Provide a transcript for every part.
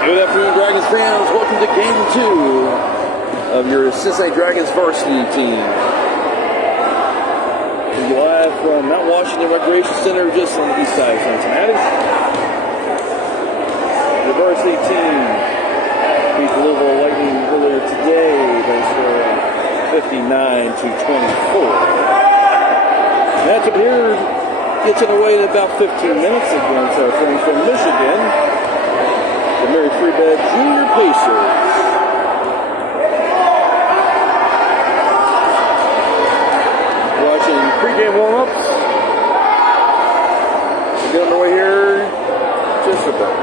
Good afternoon, Dragons fans. Welcome to Game 2 of your Cincinnati Dragons varsity team. We're live from Mount Washington Recreation Center, just on the east side of Cincinnati. The varsity team beat the Louisville Lightning earlier today by a score of 59-24. Matchup here gets underway in about 15 minutes against our friends from Michigan, the Mary Free Bed Junior Pacers. Watching pregame warm-ups. Get underway here just about.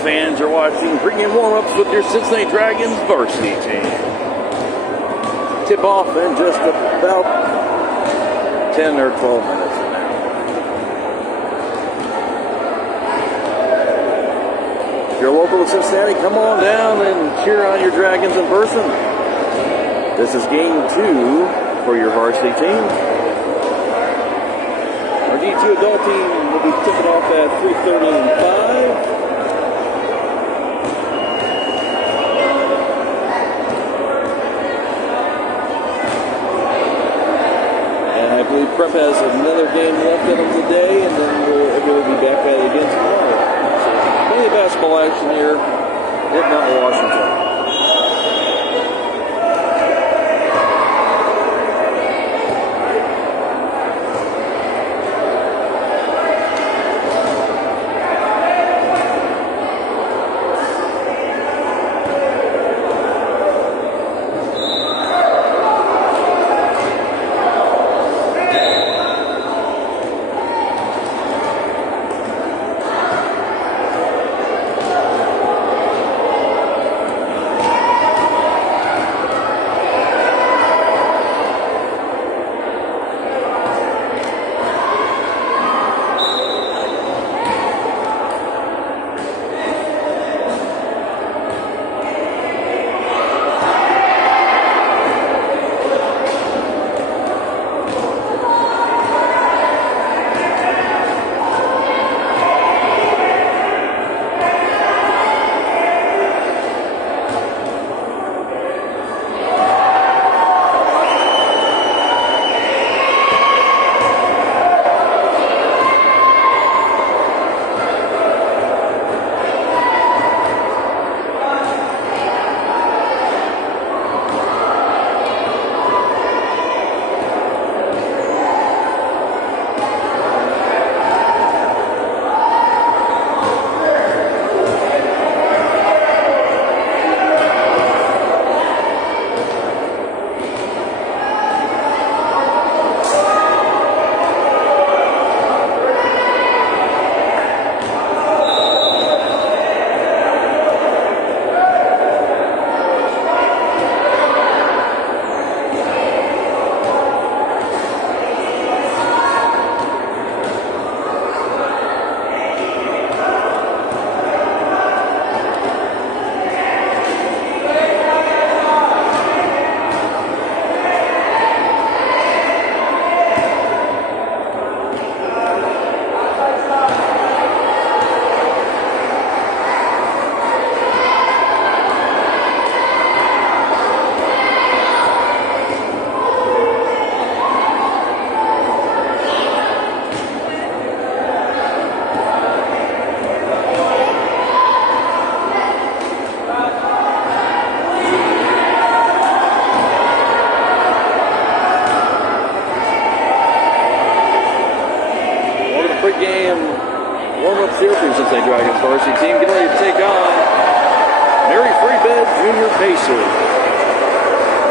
Fans are watching pregame warm-ups with your Cincinnati Dragons varsity team. Tip off in just about 10 or 12 minutes from now. If you're local to Cincinnati, come on down and cheer on your Dragons in person. This is game 2 for your varsity team. Our D2 adult team will be tipping off at 3:30 and 5. I believe Prep has another game left in them today, and then we'll be back at it again tomorrow. So, plenty of basketball action here at Mount Washington.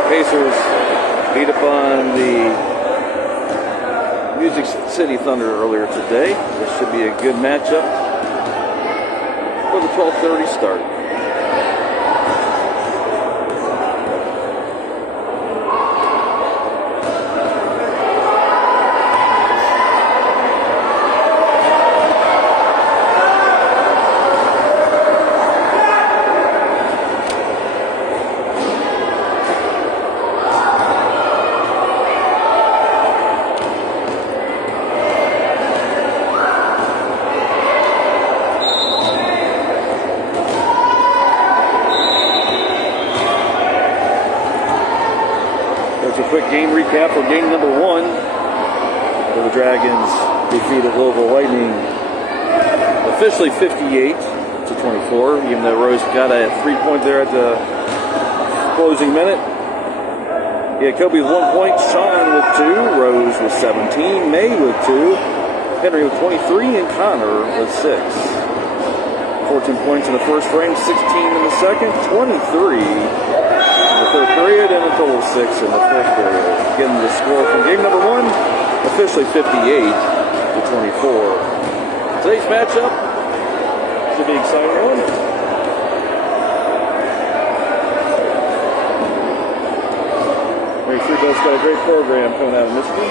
Pacers beat up on the Music City Thunder earlier today. This should be a good matchup for the 12:30 start. Quick game recap for game number 1, where the Dragons defeated Louisville Lightning officially 58-24, even though Rose got a 3-point there at the closing minute. Yeah, Kobe with 1 point, Sean with 2, Rose with 17, May with 2, Henry with 23, and Connor with 6. 14 points in the first frame, 16 in the second, 23 third period, and a total of 6 in the fourth period. Again, the score from game number 1, officially 58-24. Today's matchup should be an exciting one. Mary Freebell's got a great program coming out of Michigan.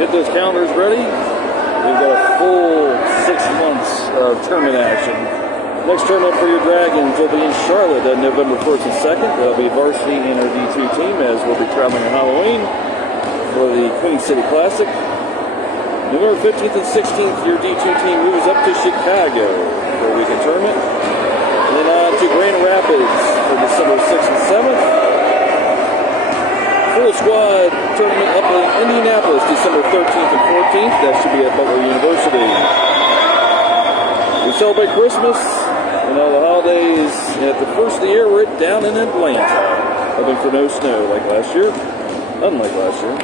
Get those calendars ready. We've got a full 6 months of tournament action. Next tournament for your Dragons will be in Charlotte on November 1st and 2nd. That'll be varsity and our D2 team, as we'll be traveling on Halloween for the Queen City Classic. November 15th and 16th, your D2 team moves up to Chicago for a weekend tournament. And then on to Grand Rapids for December 6th and 7th. Full squad tournament up in Indianapolis, December 13th and 14th. That should be at Butler University. We celebrate Christmas and all the holidays at the first of the year. We're down in Atlanta, hoping for no snow like last year, unlike last year.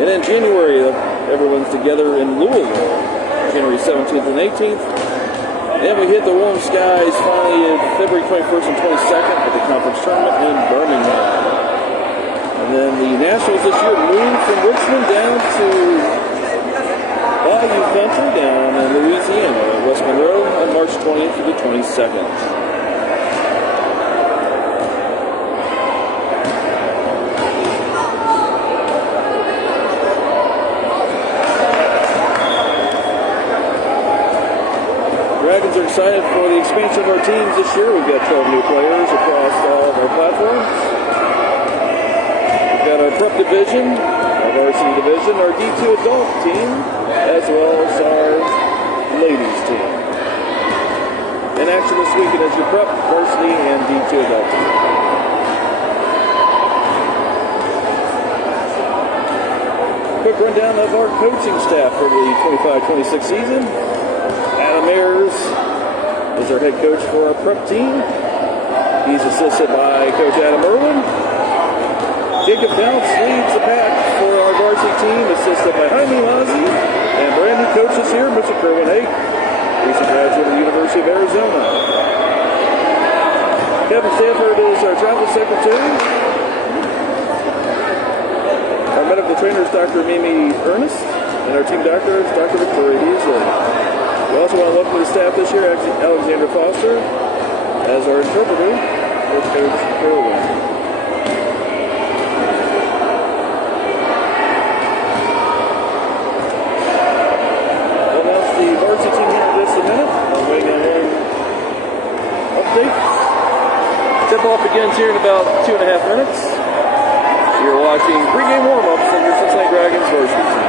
And in January, everyone's together in Louisville, January 17th and 18th. Then we hit the warm skies finally in February 21st and 22nd at the conference tournament in Birmingham. And then the Nationals this year moved from Richmond down to Bayou Country down in Louisiana, West Monroe, on March 20th to the 22nd. Dragons are excited for the expansion of our teams this year. We've got 12 new players across all of our platforms. We've got our prep division, our varsity division, our D2 adult team, as well as our ladies team. In action this weekend is your prep, varsity, and D2 adult team. Quick rundown of our coaching staff for the 25-26 season. Adam Ayers is our head coach for our prep team. He's assisted by Coach Adam Irwin. Jacob Bounce leads the pack for our varsity team, assisted by Jaime Hazy. And brand new coaches here, Mr. Kerwin Hake, recent graduate of the University of Arizona. Kevin Stanford is our travel secretary. Our medical trainer is Dr. Mimi Ernest, and our team doctor is Dr. Victoria Beasley. We also want to welcome to the staff this year, Alexander Foster, as our interpreter for Coach Kerwin. I'll announce the varsity team here in just a minute. I'm waiting on one update. Tip-off begins here in about 2.5 minutes. You're watching pregame warm-ups from your Cincinnati Dragons varsity team.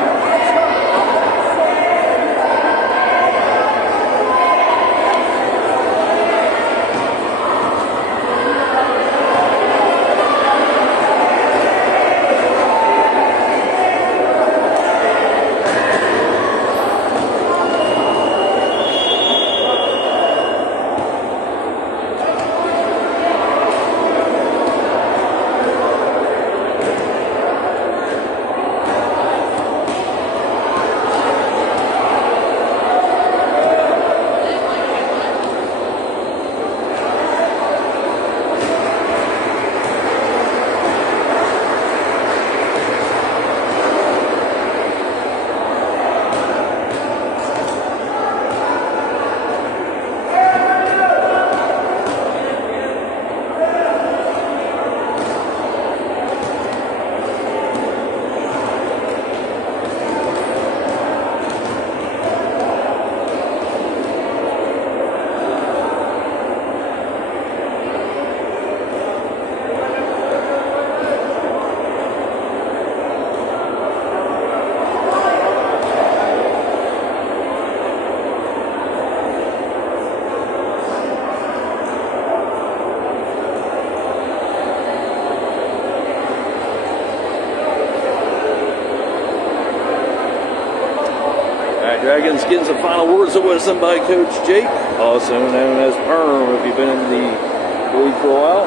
Dragons getting some final words of wisdom by Coach Jake, also known as Perm, if you've been in the league for a while.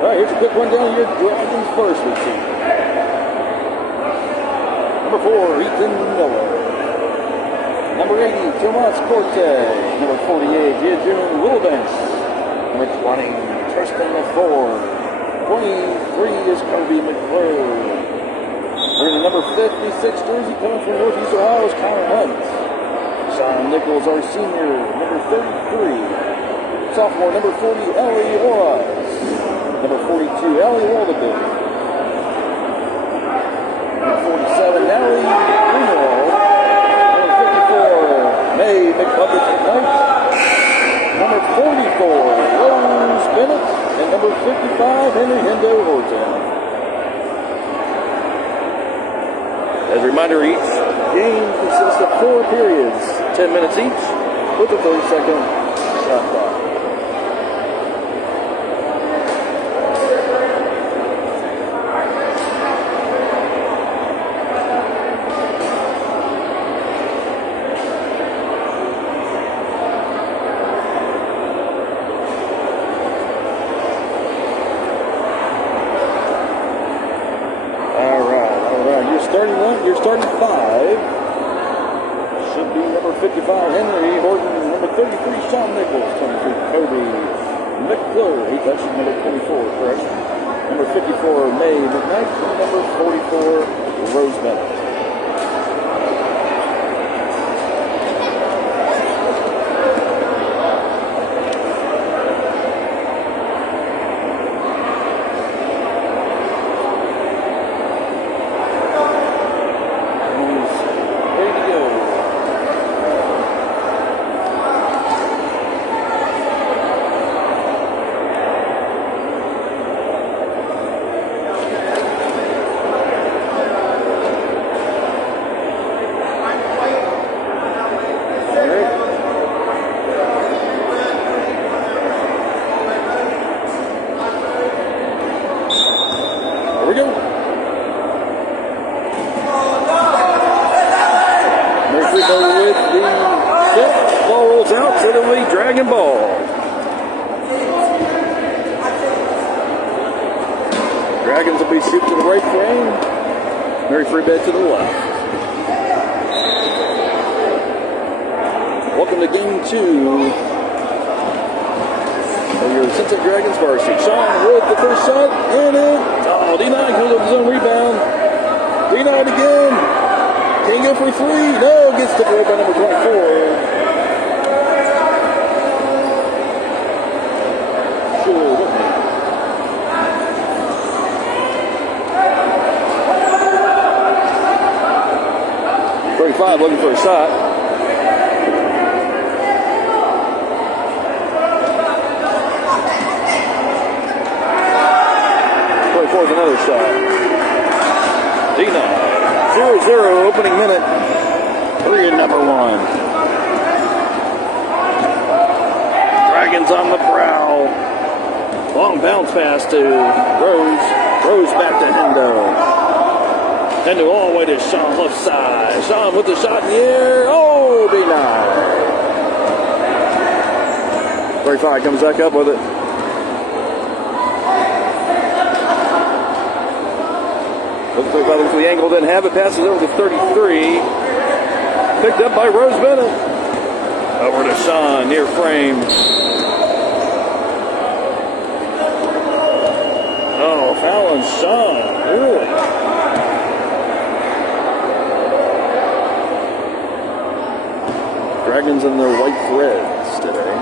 All right, here's a quick rundown of your Dragons first team. Number 4, Ethan Miller. Number 80, Tomas Corte. Number 48, Jejun Wilbench. Number 20, Tristan LaFord. 23 is Kobe McClure. Wearing the number 56 jersey coming from Northeast Ohio is Connor Hunt. Sean Nichols, our senior, number 33. Sophomore, number 40, Ellie Oras. Number 42, Ellie Waldeby. Number 47, Allie Greenwald. Number 54, May McCubbins McKnight. Number 44, Rose Bennett. And number 55, Henry Hendo Horton. As a reminder, each game consists of 4 periods, 10 minutes each, with a 30-second shot clock. Your starting 5 should be number 55, Henry Horton, number 33, Sean Nichols, 23, Kobe McClure, that's number 24, correct? Number 54, May McKnight, and number 44, Rose Bennett. With the set, ball rolls out, so the lead Dragons Dragon Ball. Dragons will be shooting to the right frame. Mary Free Bed to the left. Welcome to game 2 of your Cincinnati Dragons varsity. Sean with the first shot, and it. Oh, D9 goes up his own rebound. D9 again. Can't go for 3. No, gets tipped away by number 24. Sure, what man? Looking for a shot. 24 is another shot. D9. 0-0 opening minute. Period number 1. Dragons on the prowl. Long bounce pass to Rose. Rose back to Hendo. Hendo all the way to Sean left side. Sean with the shot in the air. Oh, D9. 35 comes back up with it. Looks for the angle, didn't have it. Passes over to 33. Picked up by Rose Bennett. Over to Sean, near frame. Oh, fouling Sean. Really? Dragons in their white threads today.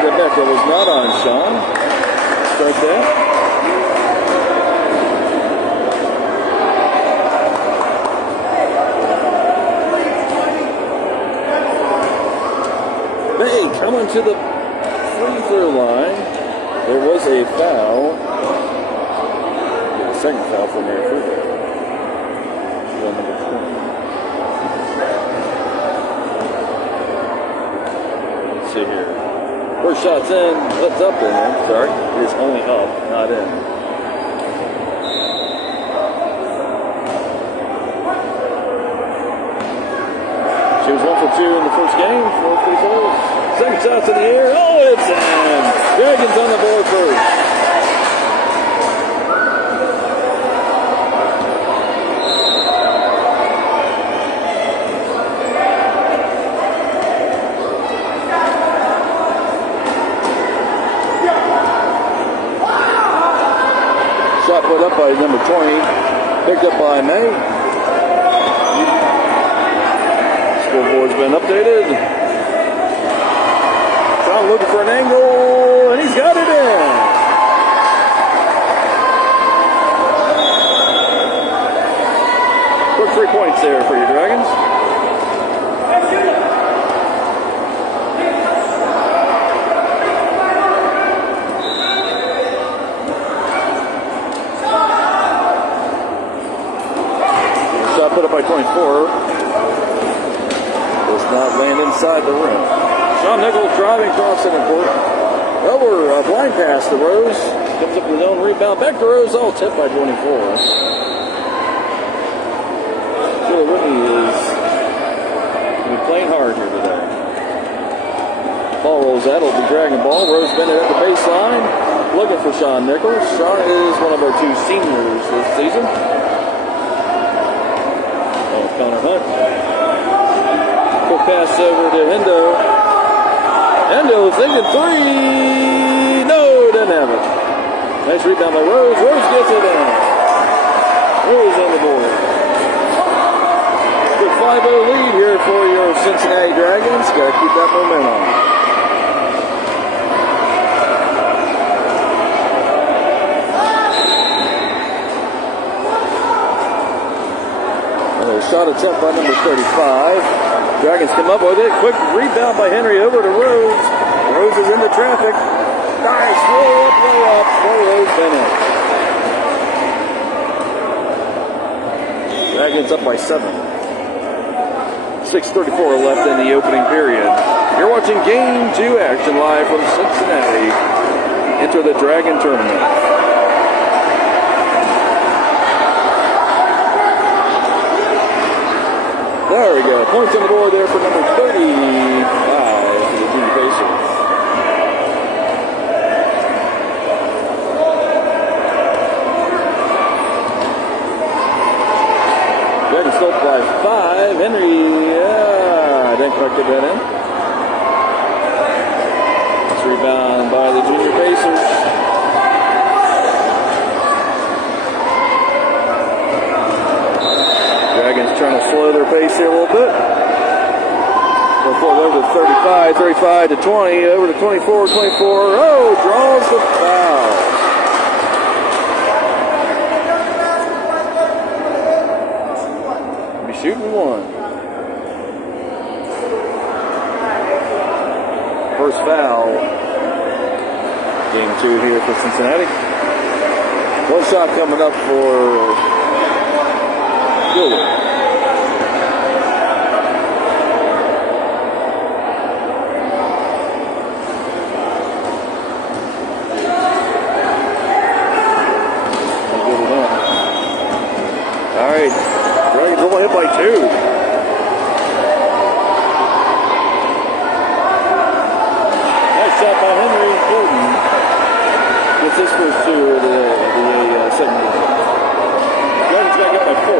Good back. That was not on Sean. Start that. Bay coming to the free throw line. There was a foul. The second foul for Mary Free Bed. Number 20. Let's see here. First shot's in. That's up in there. Sorry. It's only up, not in. She was 1 for 2 in the first game. 4 free throws. Second shot's in the air. Oh, it's in. Dragons on the board first. Shot put up by number 20. Picked up by May. Scoreboard's been updated. Sean looking for an angle, and he's got it in. Quick 3 points there for your Dragons. Shot put up by 24. Does not land inside the rim. Sean Nichols driving across center court. Over a blind pass to Rose. Comes up with his own rebound. Back to Rose. All tipped by 24. Taylor Whitney is playing hard here today. Ball rolls out. It'll be Dragon Ball. Rose Bennett at the baseline. Looking for Sean Nichols. Sean is one of our 2 seniors this season. Connor Hunt. Quick pass over to Hendo. Hendo thinking 3. No, doesn't have it. Nice rebound by Rose. Rose gets it in. Rose on the board. Good 5-0 lead here for your Cincinnati Dragons. Got to keep that momentum. Shot attempt by number 35. Dragons come up with it. Quick rebound by Henry over to Rose. Rose is into traffic. Nice roll up for Rose Bennett. Dragons up by 7. 6:34 left in the opening period. You're watching Game 2 action live from Cincinnati. Enter the Dragon Tournament. All There we go. Points on the board there for number 35 for the Junior Pacers. Dragons still by 5. Henry, didn't quite get that in. It's rebound by the Junior Pacers. Dragons trying to slow their pace here a little bit. Over to 35, 35 to 20, over to 24, 24. Oh, draws the foul. Be shooting one. First foul. Game 2 here for Cincinnati. One shot coming up for Gilbert. Dragons only hit by 2. Nice shot by Henry. Gordon gets his first 2 of the second game. Dragons got to get by 4.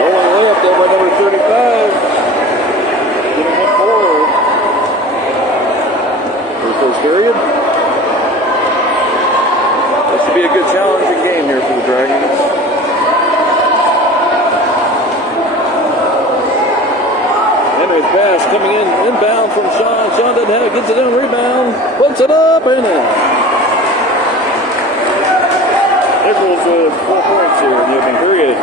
Rolling layup there by number 35. Getting hit 4 for the first period. This should be a good challenging game here for the Dragons. Henry's pass coming in, inbound from Sean. Sean doesn't have it, gets it in, rebound, puts it up, and in. Nichols with 4 points here in the opening period.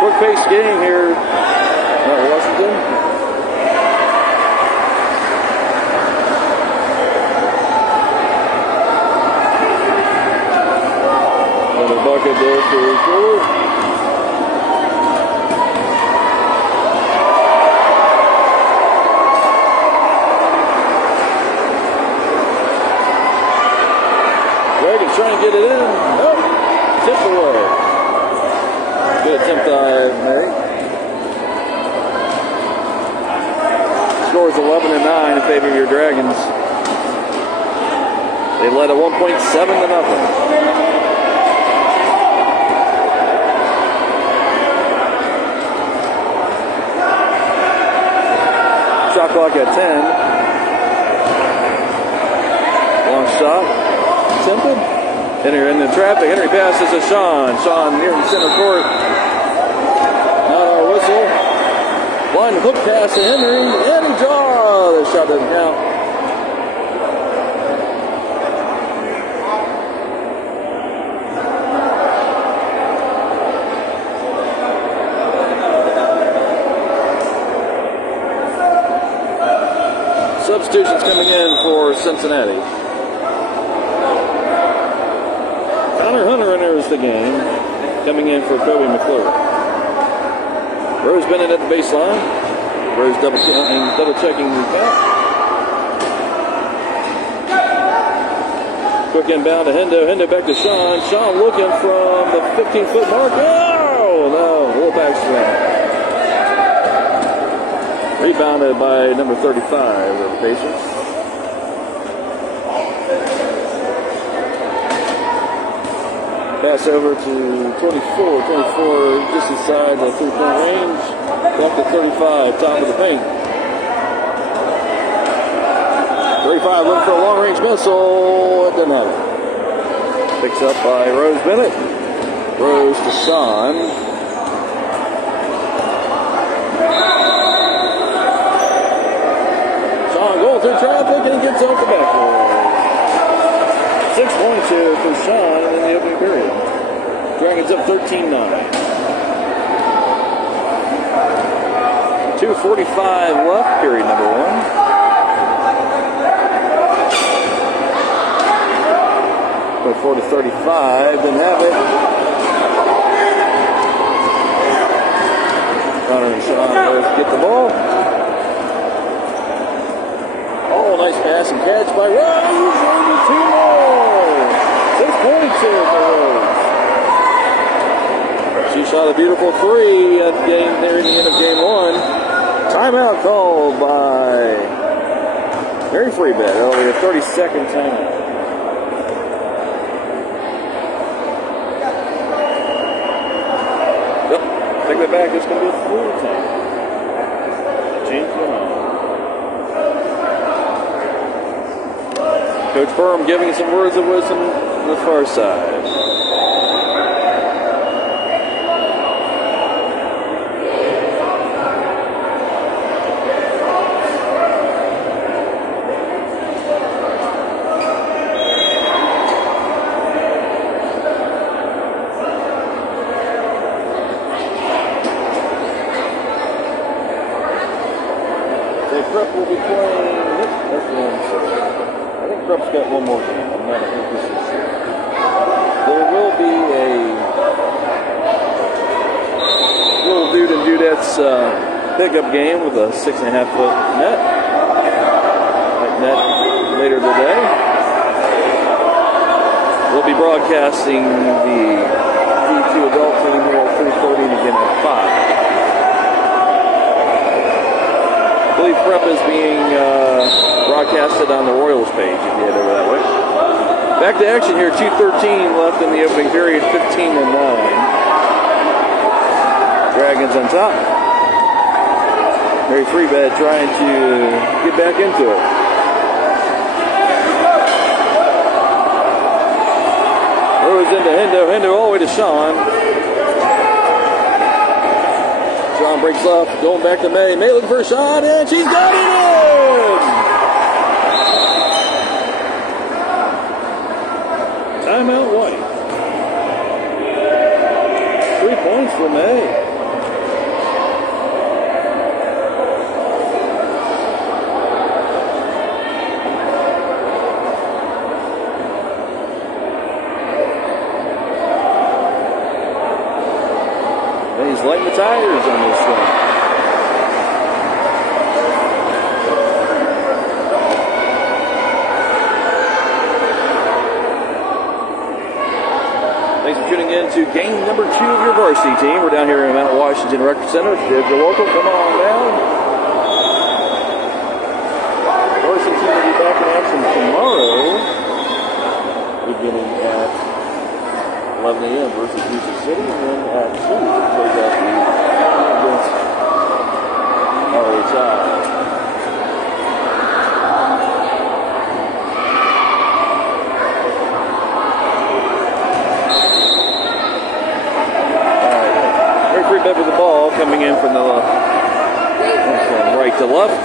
Quick pace game here. Washington. Another bucket there for Cooler. Dragons trying to get it in. Nope. Tipped away. Good attempt by Mary. Scores 11-9 in favor of your Dragons. They led at 1.7-0. Shot clock at 10. Long shot. Attempted. Henry in the traffic. Henry passes to Sean. Sean near the center court. Not our whistle. One hook pass to Henry. And he draws. The shot doesn't count. Substitutions coming in for Cincinnati. Connor Hunter enters the game, coming in for Kobe McClure. Rose Bennett at the baseline. Rose double checking the count. Quick inbound to Hendo. Hendo back to Sean. Sean looking from the 15-foot mark. Oh, no. A little back swing. Rebounded by number 35 of the Pacers. Pass over to 24. 24 just inside the 3-point range. Back to 35, top of the paint. 35 looking for a long-range missile. It didn't have it. Picks up by Rose Bennett. Rose to Sean. Going through traffic and gets off the backboard. 6 points here for Sean in the opening period. Dragons up 13-9. 2:45 left, period number 1. Go 4 to 35, didn't have it. Connor and Sean both get the ball. Oh, nice pass and catch by Rose. Only 2 more. 6 points here for Rose. She shot a beautiful 3 at the game there in the end of game 1. Timeout called by Mary Freebed. That'll be a 30-second timeout. Take that back. It's going to be a full time. Change the mind. Coach Burham giving some words of wisdom on the far side. Prep will be playing. That's the one. I think Prep's got one more game. I'm not 100% sure. There will be a little dude and dudettes pickup game with a 6.5-foot net. That net later today. We'll be broadcasting the D2 adult team here at 3:30 and again at 5. I believe Prep is being broadcasted on the Royals page if you head over that way. Back to action here, 2:13 left in the opening period, 15-9. Dragons on top. Mary Freebed trying to get back into it. Throws into Hendo all the way to Sean. Sean breaks off, going back to May. May looking for a shot, and she's got it in! Timeout White. 3 points for May. May's lighting the tires on this one. Thanks for tuning in to game number 2 of your varsity team. We're down here in Mount Washington Record Center. If you're local, come on down. Varsity team will be back in action tomorrow, beginning at 11 a.m. versus Houston City, and then at 2 plays out the against RHI. Very free bet with the ball coming in from the right to left.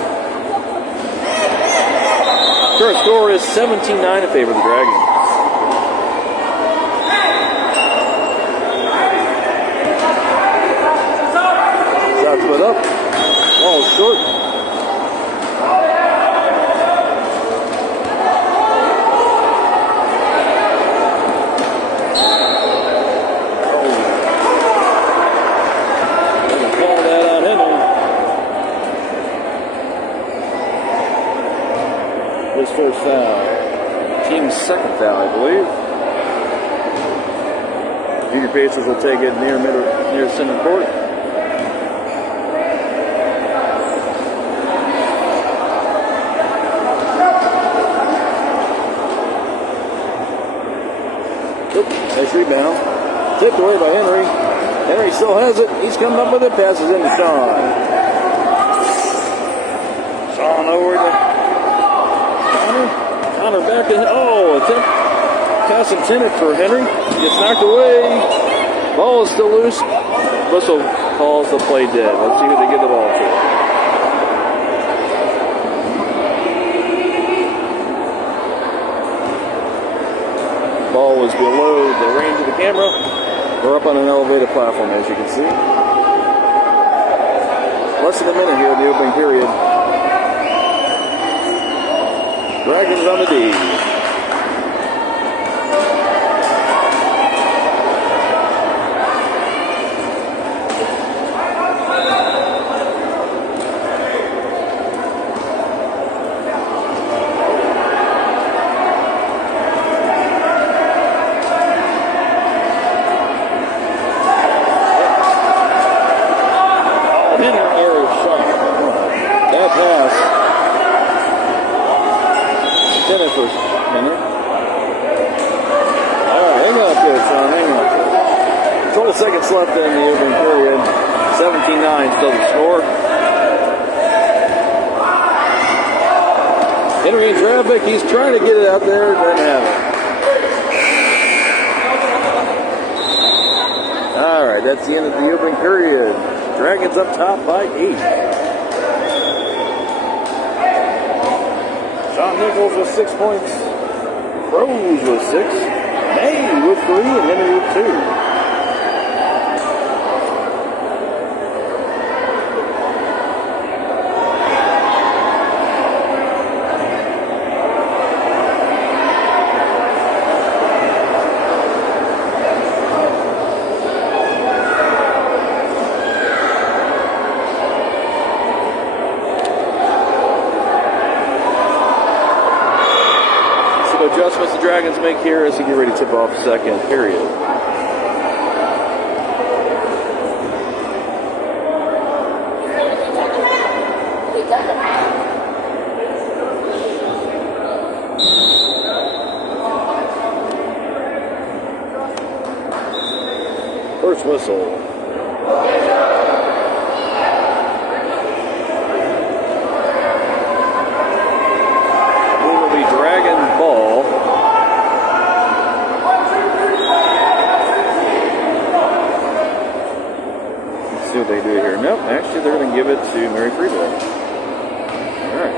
Current score is 17-9 in favor of the Dragons. Put up. Ball short. Call that on Henry. His first foul. Team's second foul, I believe. Junior Pacers will take it near center court. Nice rebound. Tipped away by Henry. Henry still has it. He's coming up with it. Passes into Sean. Sean over to Connor back in. Oh, pass intended for Henry. Gets knocked away. Ball is still loose. Whistle calls the play dead. Let's see who they give the ball to. Ball was below the range of the camera. We're up on an elevated platform, as you can see. Less than a minute here in the opening period. Dragons on the D. tennis for a minute. All right, hang up there, Sean. Hang up there. Total seconds left in the opening period. 17-9 still the score. Henry in traffic. He's trying to get it out there. Doesn't have it. All right, that's the end of the opening period. Dragons up top by 8. Sean Nichols with 6 points. Rose with 6. May with 3 and Henry with 2. Adjustments the Dragons make here as they get ready to tip off second period. First whistle. They do here. Nope, actually they're going to give it to Mary Freeburg. All right.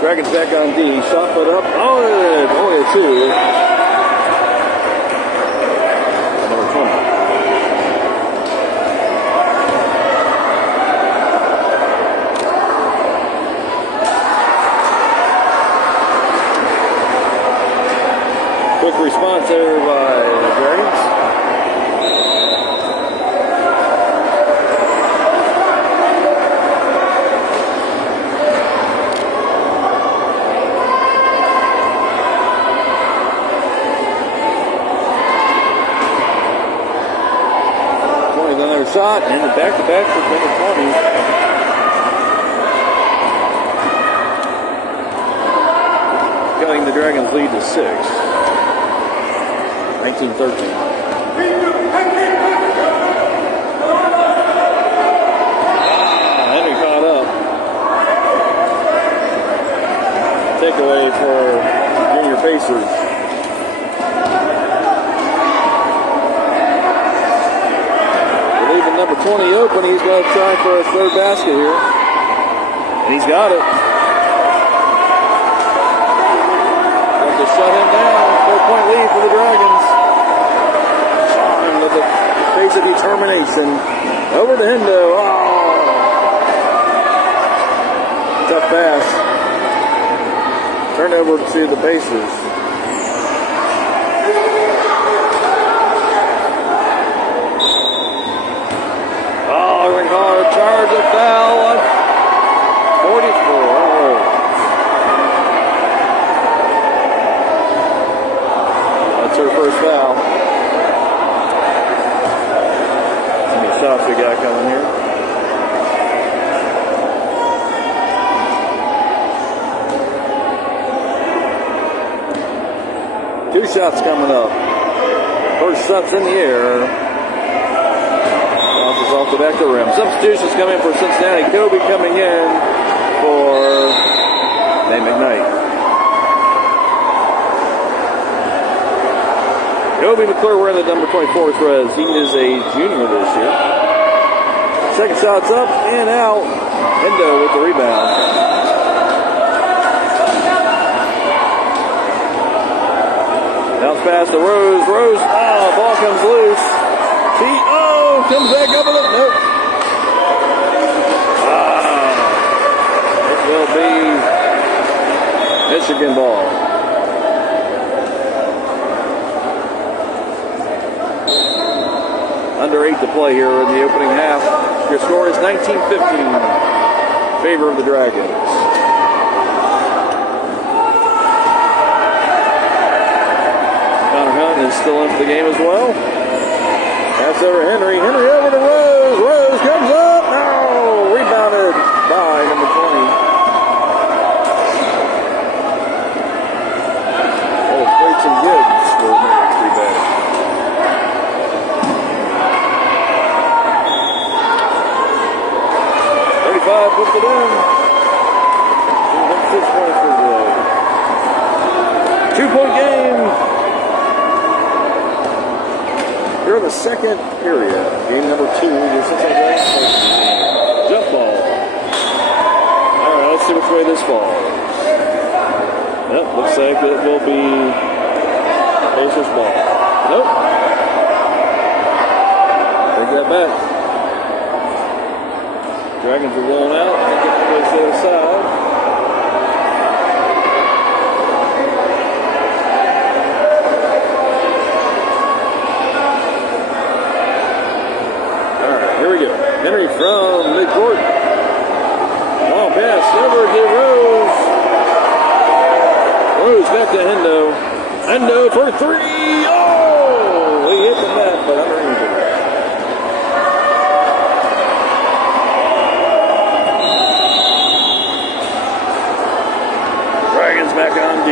Dragons back on D. Shot put up. Oh, only a 2. Number 20. Quick response there by the Dragons. Another shot and the back-to-back for number 20. Cutting the Dragons' lead to 6. 19-13. Henry caught up. Takeaway for Junior Pacers. We're leaving number 20 open. He's going to try for a third basket here. And he's got it. Have to shut him down. 4-point lead for the Dragons. With the face of determination. Over to Hendo. Oh. Tough pass. Turnover to the Pacers. Oh, we're going to call a charge of foul on 44. That's her first foul. Shots we got coming here. Two shots coming up. First shot's in the air. Bounces off the back of the rim. Substitutions coming for Cincinnati. Kobe coming in for Nate McKnight. Kobe McClure wearing the number 24 threads. He is a junior this year. Second shot's up and out. Hendo with the rebound. Bounce pass to Rose. Rose, ball comes loose. Comes back up with it. Nope. It will be Michigan ball. Under 8 to play here in the opening half. Your score is 19-15 in favor of the Dragons. still in for the game as well. That's over Henry. Henry over to Rose. Rose comes up. No! Rebounded by number 20. That was Grayson Gibbs for number 3 back. Puts it in. 6 points for the 2-point game. Here in the second period. Game number 2. Jump ball. All right, let's see which way this falls. Yep, looks like it will be Pacers ball. Nope. Take that back. Dragons are rolling out. They get to the other side. All right, here we go. Henry from midcourt. Long pass over to Rose. Rose back to Hendo. Hendo for 3. Oh! He hit the net, but underneath it. Back on D.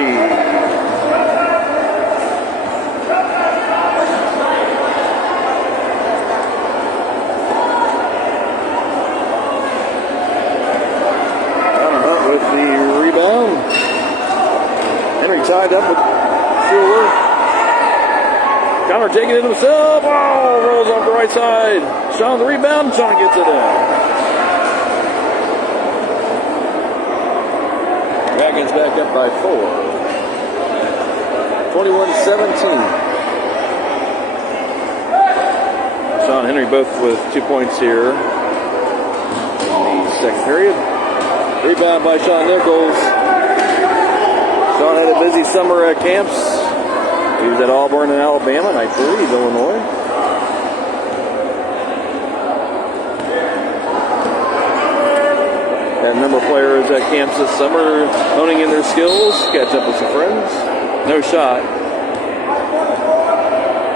With the rebound. Henry tied up with Schuler. Connor taking it himself. Oh, rolls off the right side. Sean the rebound. Sean gets it in. Dragons back up by 4. 21-17. Sean Henry both with 2 points here in the second period. Rebound by Sean Nichols. Sean had a busy summer at camps. He was at Auburn and Alabama, and I believe Illinois. Had a number of players at camps this summer honing in their skills, catch up with some friends. No shot.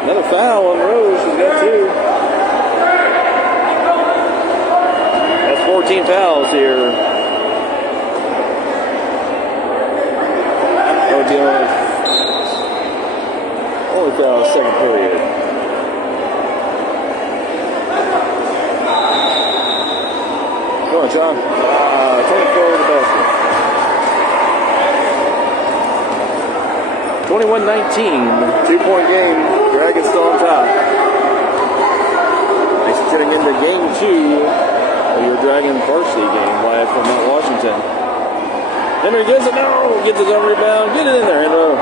Another foul on Rose. He's got 2. That's 14 fouls here. That would be only foul second period. Go on, John. 24 over the basket. 21-19. 2-point game. Dragons still on top. Nice getting into game 2 of your Dragon varsity game live from Mount Washington. Henry gets it. No! Gets his own rebound. Get it in there, Henry.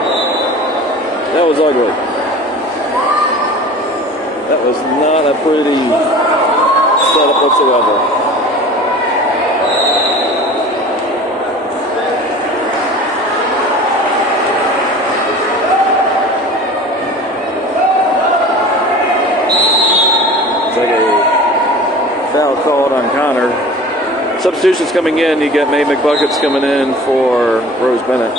That was ugly. That was not a pretty setup whatsoever. Called on Connor. Substitutions coming in. You got May McBuckets coming in for Rose Bennett.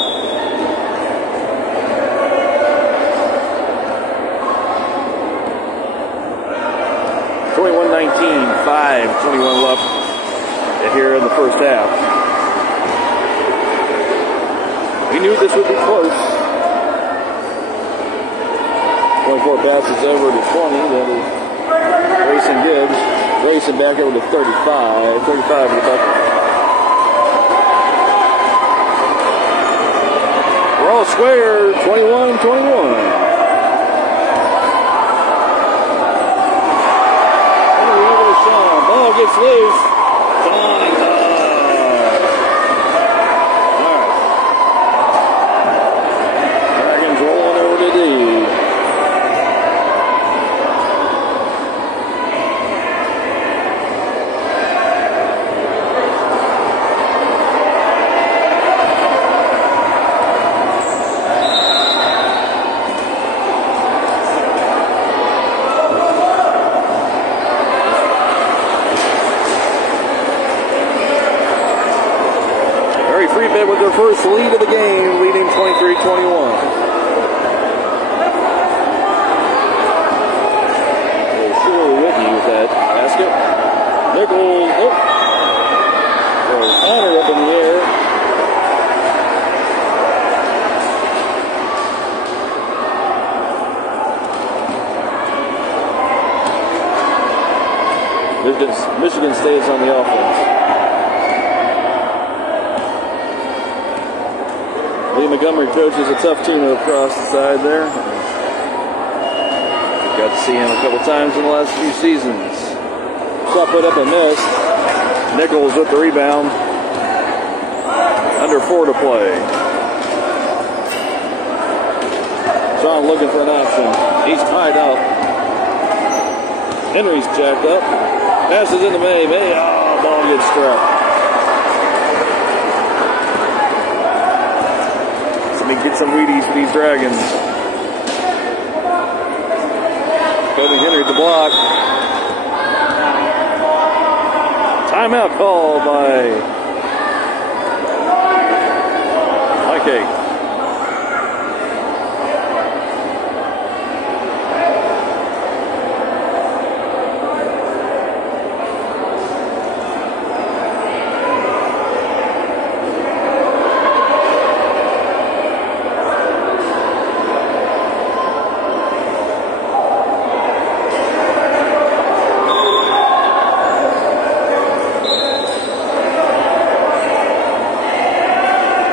(21-19), 5:21 left here in the first half. We knew this would be close. 24 passes over to 20. That is Grayson Gibbs. Racing back over to 35. 35 in the bucket. We're all square. 21-21. Henry over to Sean. Ball gets loose. Sean is all right. Dragons rolling over to D. With their first lead of the game, leading 23-21. basket. Nichols, Connor up in the air. Michigan stays on the offense. Lee Montgomery coaches a tough team across the side there. Got to see him a couple times in the last few seasons. Shot put up and missed. Nichols with the rebound. Under 4 to play. Sean looking for an option. He's tied up. Henry's jacked up. Passes into May. May, ball gets struck. So we get some Wheaties for these Dragons. Kobe Henry at the block. Timeout called by Mike A.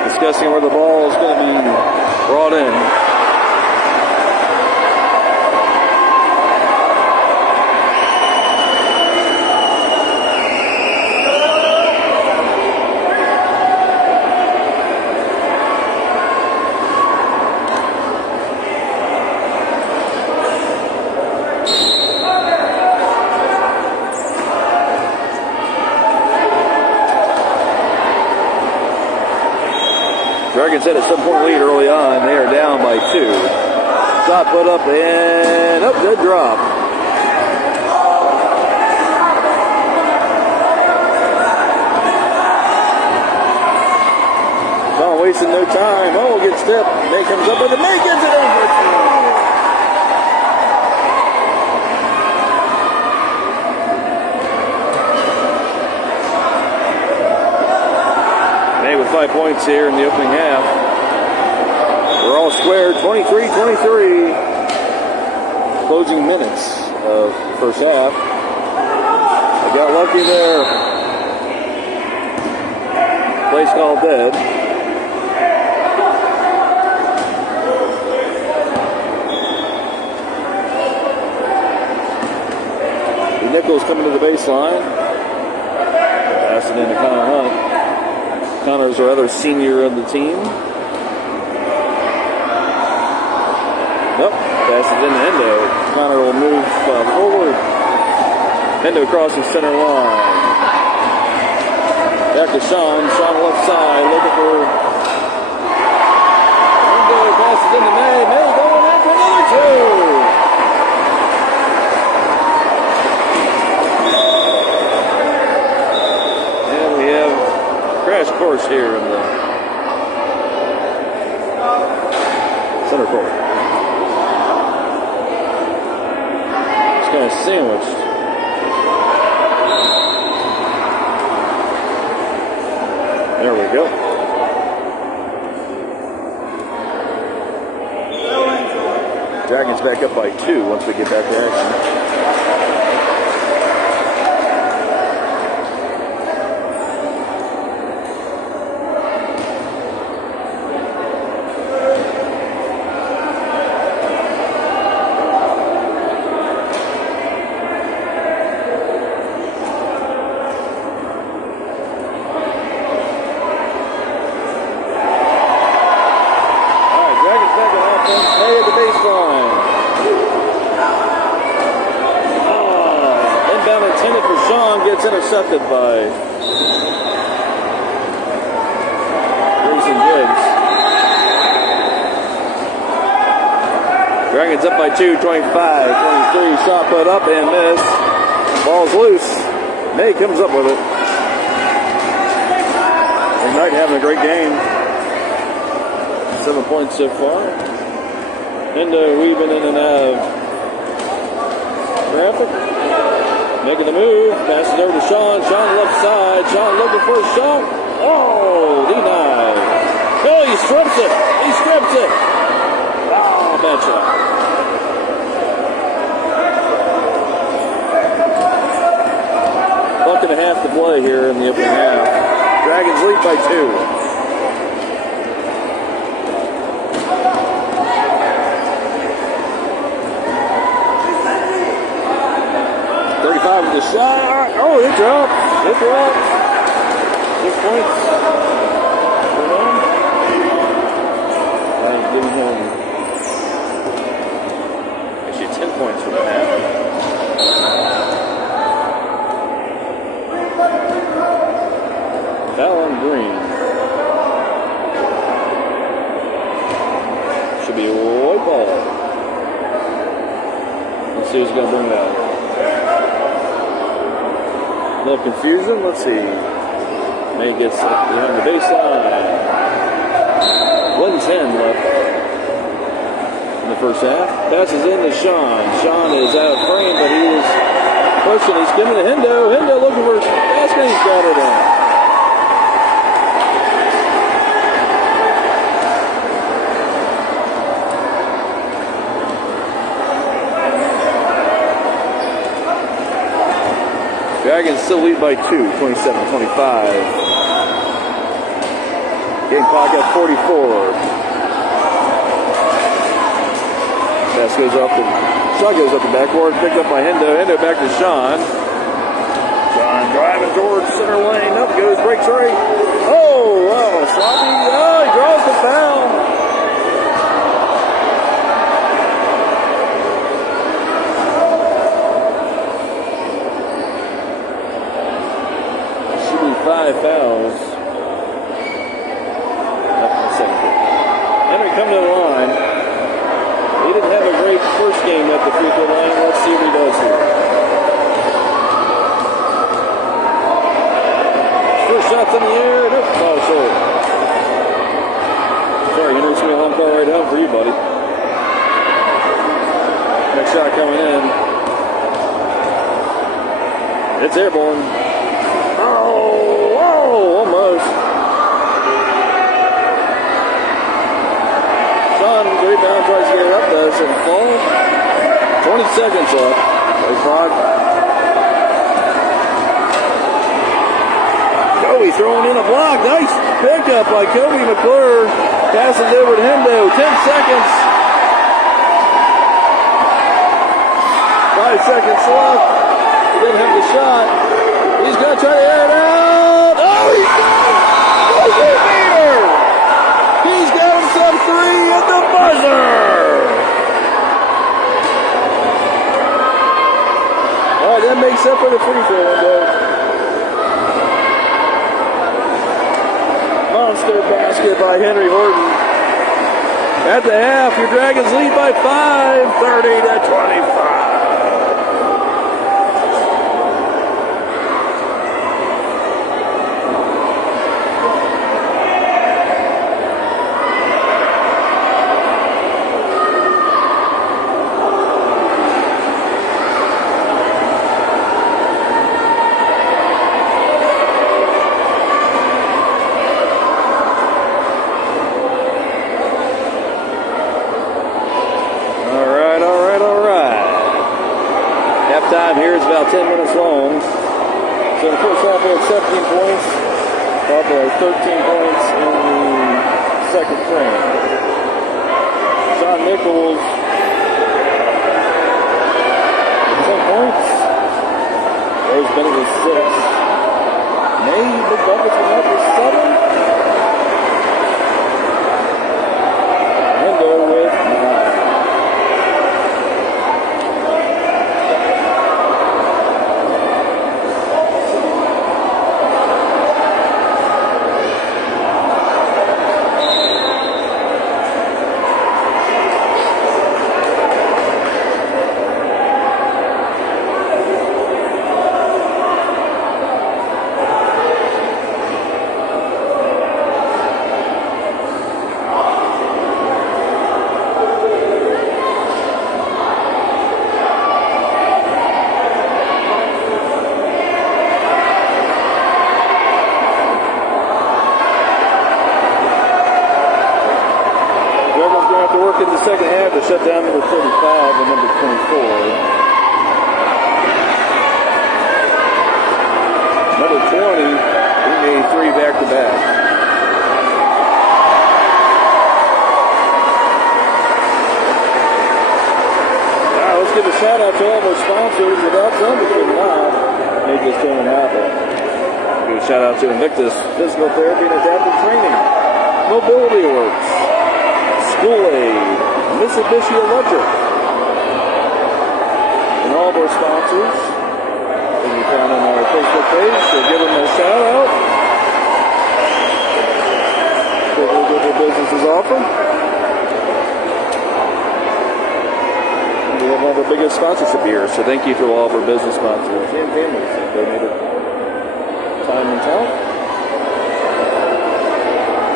Discussing where the ball is going to be brought in. Dragons had a 7-point lead early on. They are down by 2. Shot put up and good drop. Sean wasting no time. Gets tipped. May comes up with it. May gets it in for 5 points here in the opening half. We're all squared, 23-23. Closing minutes of the first half. They got lucky there. Place called dead. The Nichols coming to the baseline. Pass it into Connor Hunt. Connor's our other senior of the team. Nope, passes into Hendo. Connor will move forward. Hendo across the center line. Back to Sean. Sean left side, looking for Hendo. Passes into May. May going in for another 2. Crash course here in the center court. It's kind of sandwiched. There we go. Dragons back up by 2 once we get back to action. Intercepted by Grayson Diggs. Dragons up by 2, 25-23. Shot put up and missed. Ball's loose. May comes up with it. Ignite having a great game. 7 points so far. Hendo weaving in and out of traffic. Making the move. Passes over to Sean. Sean left side. Sean looking for a shot. Oh, denied. Oh, he strips it. He strips it. Oh, bad shot. Buck and a half to play here in the opening half. Dragons lead by 2. With the shot. Oh, it dropped. It dropped. 6 points. For them. Actually, 10 points for the half. Foul on Green. Should be a white ball. Let's see who's going to bring that. A little confusion. Let's see. May gets up behind the baseline. 1:10 left in the first half. Passes in to Sean. Sean is out of frame, but he is pushing. He's giving to Hendo. Hendo looking for a basket. He's got it in. Dragons still lead by 2, 27-25. Game clock at 44. Pass goes up and shot goes up the backboard, picked up by Hendo. Hendo back to Sean. Sean driving towards center lane. Up goes, breaks right. Oh, wow, sloppy. Oh, he draws the foul. Five fouls. Henry come to the line. He didn't have a great first game at the free throw line. Let's see what he does here. First shot's in the air. Nope, foul short. Sorry, Henry's going to home call right home for you, buddy. Next shot coming in. It's airborne. Almost. Sean rebound, tries to get it up, doesn't fall. 20 seconds left. Play clock. Kobe throwing in a block. Nice pickup by Kobe McClure. Passes over to Hendo. 10 seconds. 5 seconds left. He didn't have the shot. He's going to try to air it out. Oh, he's got it! Beater! He's got himself 3 at the buzzer! All right, that makes up for the free throw window. Monster basket by Henry Horton. At the half, your Dragons lead by 5, 30-25. Here is about 10 minutes long. So the first half we had 17 points, followed by 13 points in the second frame. John Nichols, 10 points. Rose Bennett with 6. May big buckets went up with 7. Hendo with 9. have to work in the second half to shut down number 35 and number 24. Number 20, he made 3 back-to-back. Now, let's give a shout-out to all of our sponsors. Without them, we could not make this tournament happen. Give a shout-out to Invictus Physical Therapy and Adaptive Training, Mobility Works, School Aid, Mitsubishi Electric, and all of our sponsors. Can be found on our Facebook page, so give them a shout out. What their businesses offer. We have one of our biggest sponsorship years, so thank you to all of our business sponsors and families that donated time and talent.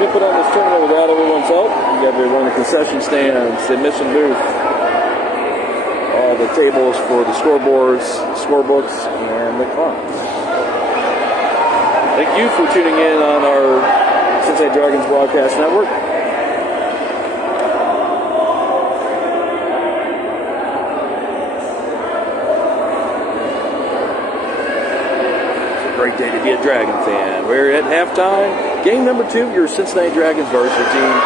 Can't put on this tournament without everyone's help. You got everyone in the concession stands, the admission booth, all the tables for the scoreboards, scorebooks, and the clocks. Thank you for tuning in on our Cincinnati Dragons Broadcast Network. It's a great day to be a Dragon fan. We're at halftime. Game number 2, your Cincinnati Dragons varsity team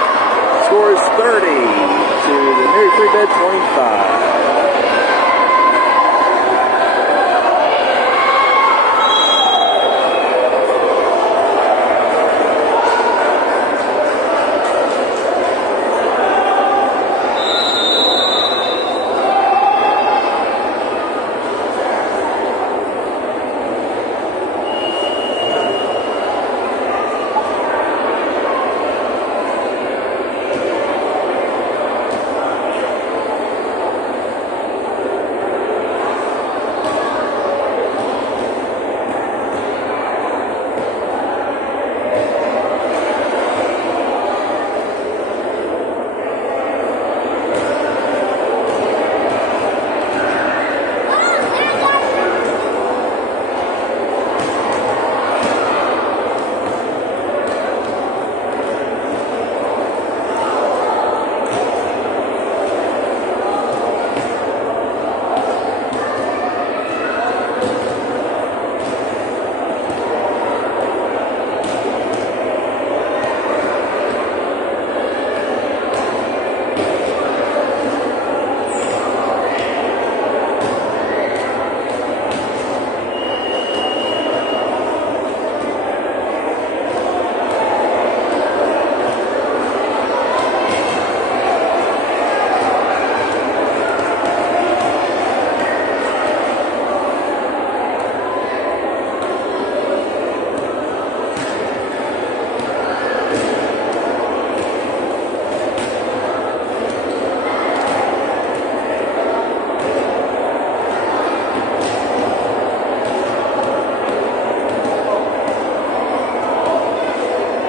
scores 30 to the Mary Free Bed 25.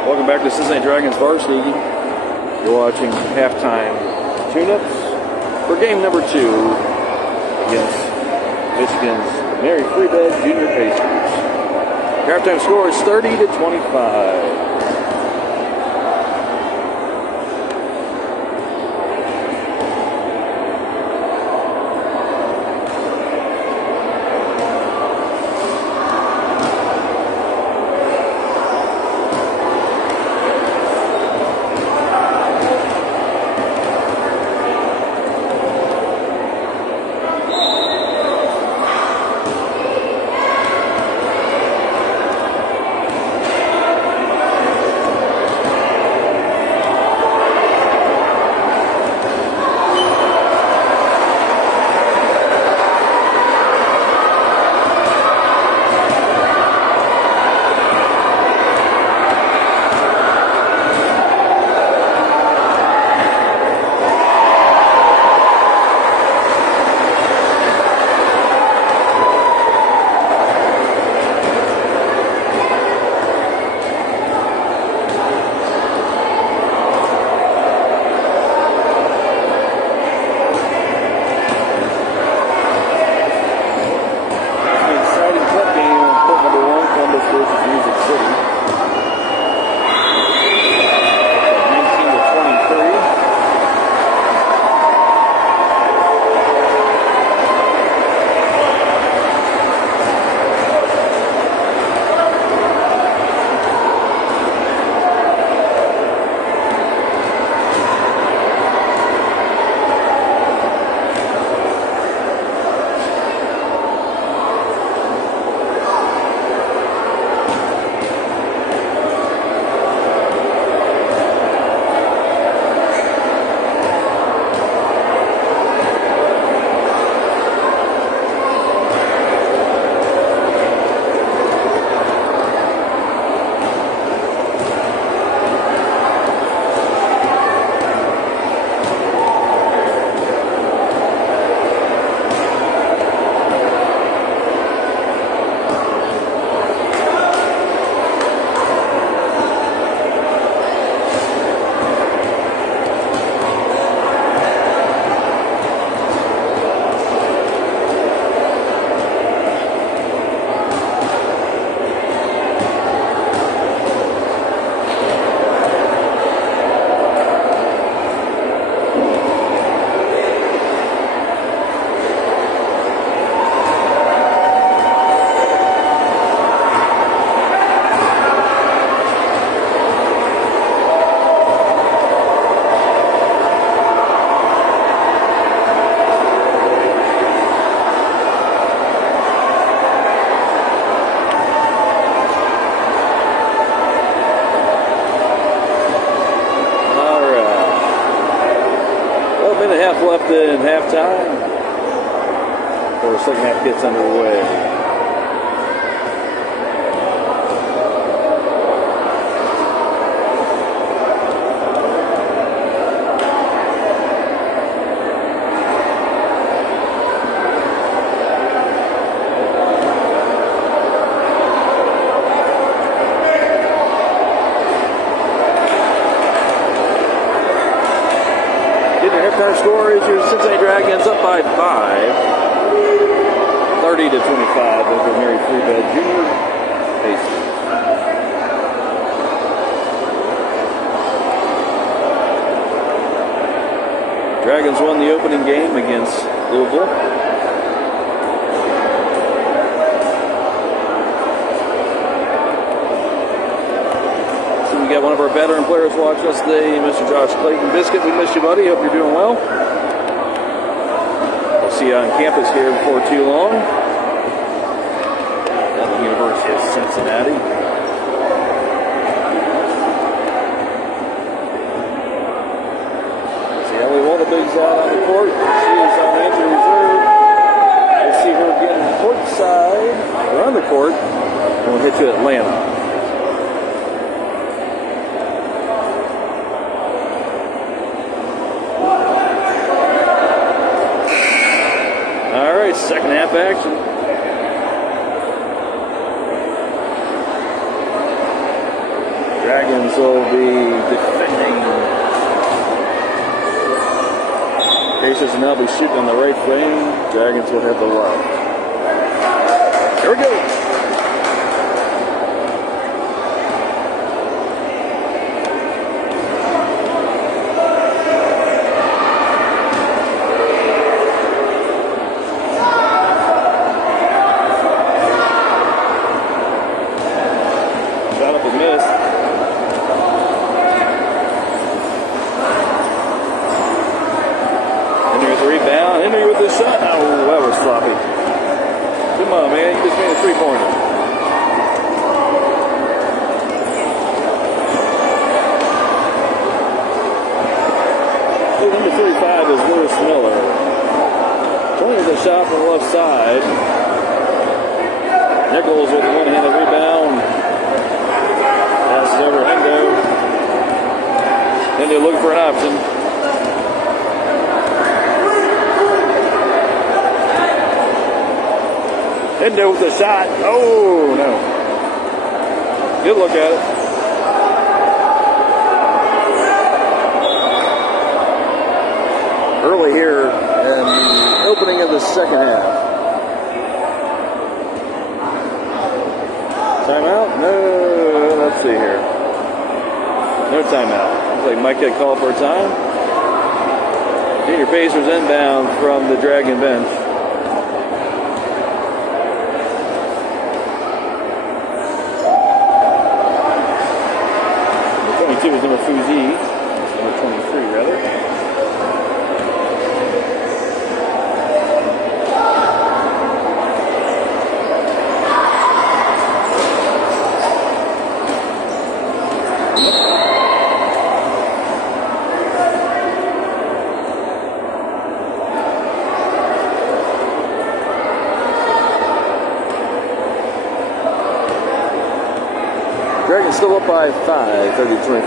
Welcome back to Cincinnati Dragons Varsity. You're watching halftime tune-ups for game number 2 against Michigan's Mary Free Bed Junior Pacers. Your halftime score is 30 to 25. 1:30 left in halftime. Before the second half gets underway. Halftime score is your Cincinnati Dragons up by 5, 30-25 over Mary Freebed Jr. Pacers. Dragons won the opening game against Louisville. We got one of our veteran players watch us today, Mr. Josh Clayton. Biscuit, we miss you, buddy. Hope you're doing well. We'll see you on campus here before too long at the University of Cincinnati. See Ellie Wallabigs out on the court. She is on injury reserve. We'll see her again courtside, or on the court, and we'll hit you at Atlanta. Second half action. Dragons will be defending. Pacers will now be shooting on the right wing. Dragons will have the left. Here we go. Shot from the left side. Nichols with the one-handed rebound. Passes over Hendo. Hendo looking for an option. Hendo with the shot. Oh, no. Good look at it. Early here in the opening of the second half. Timeout? No, let's see here. No timeout. Looks like Mike had called for a time. Junior Pacers inbound from the Dragon bench. Number 22 is number Fuzi. Number 23, rather. Dragons still up by 5, 30-25.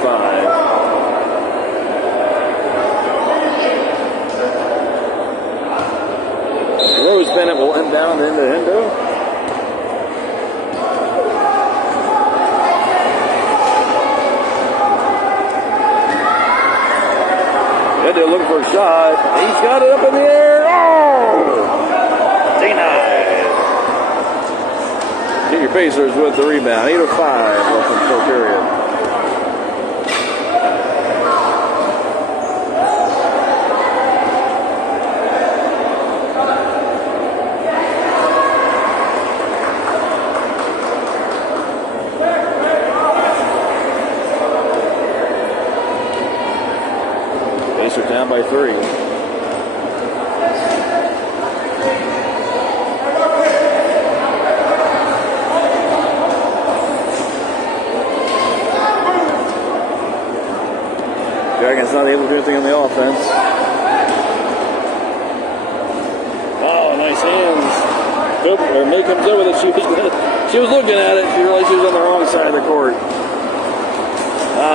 Rose Bennett will inbound into Hendo. Hendo looking for a shot. He's got it up in the air. Oh! Denied. Junior Pacers with the rebound. 8:05 left in the third period. Pacers down by 3. Dragons not able to do anything on the offense. Nice hands. Or May comes up with it. She was looking at it. She realized she was on the wrong side of the court.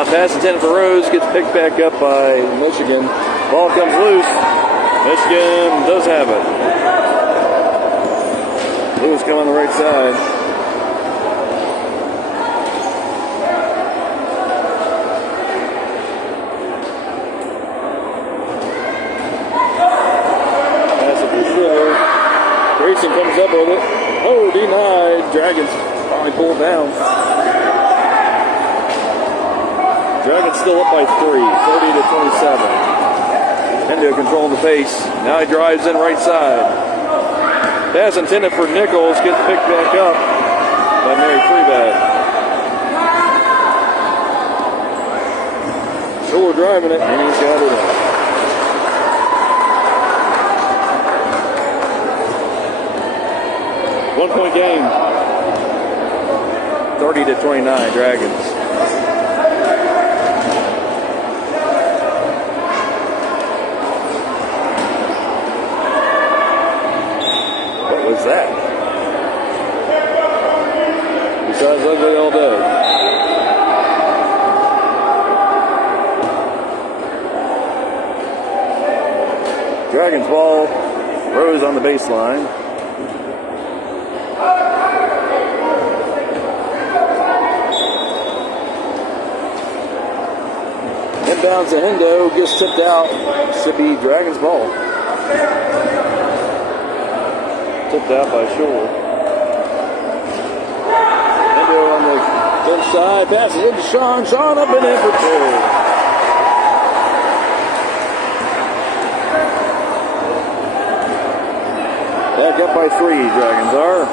Pass intended for Rose. Gets picked back up by Michigan. Ball comes loose. Michigan does have it. Lewis coming on the right side. Grayson comes up with it. Oh, denied. Dragons finally pulled down. Dragons still up by 3, 30-27. Hendo controlling the pace. Now he drives in right side. Pass intended for Nichols. Gets picked back up by Mary Freebad. Schuler driving it, and he's got it in. One-point game. 30-29, Dragons. What was that? Besides ugly all day. Dragons ball. Rose on the baseline. Inbounds to Hendo, gets tipped out. Should be Dragons ball. Tipped out by Schuler. Hendo on the inside, passes it to Sean. Sean up and in for 2. Back up by 3, Dragons are.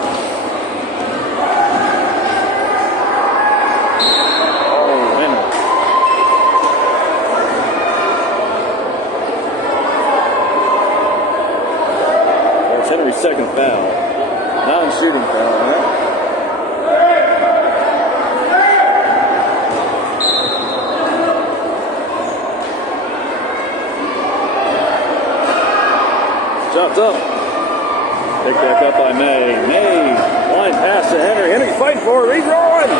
Henry's second foul. Non-shooting foul, right? Shots up. Picked back up by May. May, line pass to Henry. Henry's fighting for it. He's rolling.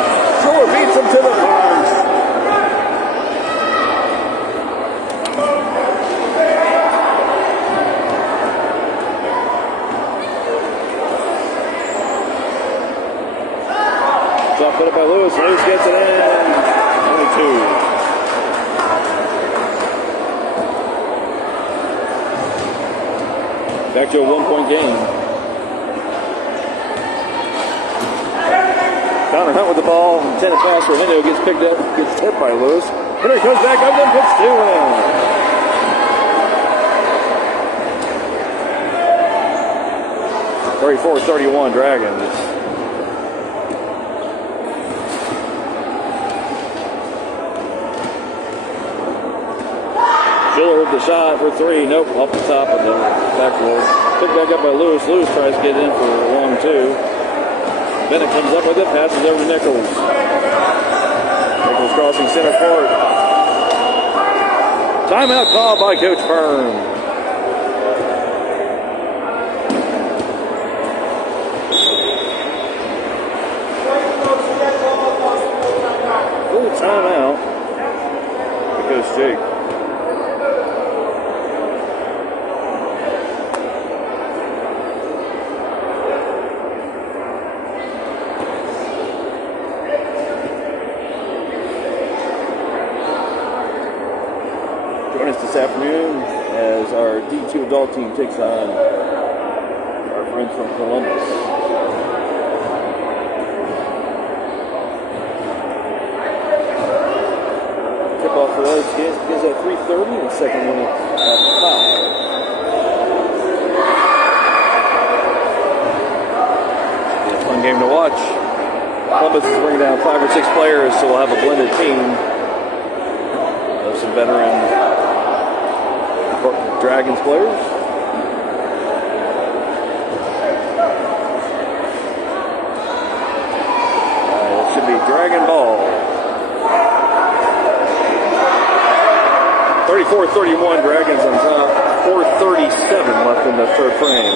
Schuler beats him to the box. Put it by Lewis. Lewis gets it in. Only 2. Back to a 1-point game. Connor Hunt with the ball. Intended pass for Hendo. Gets picked up. Gets tipped by Lewis. Henry comes back up and puts 2 in. 34-31 Dragons. Schuler with the shot for 3. Nope, off the top of the backboard. Picked back up by Lewis. Lewis tries to get in for a long 2. Bennett comes up with it, passes over to Nichols. Nichols crossing center court. Timeout called by Coach Byrne. Little timeout for Coach Jake. This afternoon as our D2 adult team takes on our friends from Columbus. Tip-off for those kids begins at 3:30 and the second one at 5. Be a fun game to watch. Columbus is bringing down 5 or 6 players, so we'll have a blended team of some veteran Dragons players. It should be Dragon ball. 34-31 Dragons on top. 4:37 left in the third frame.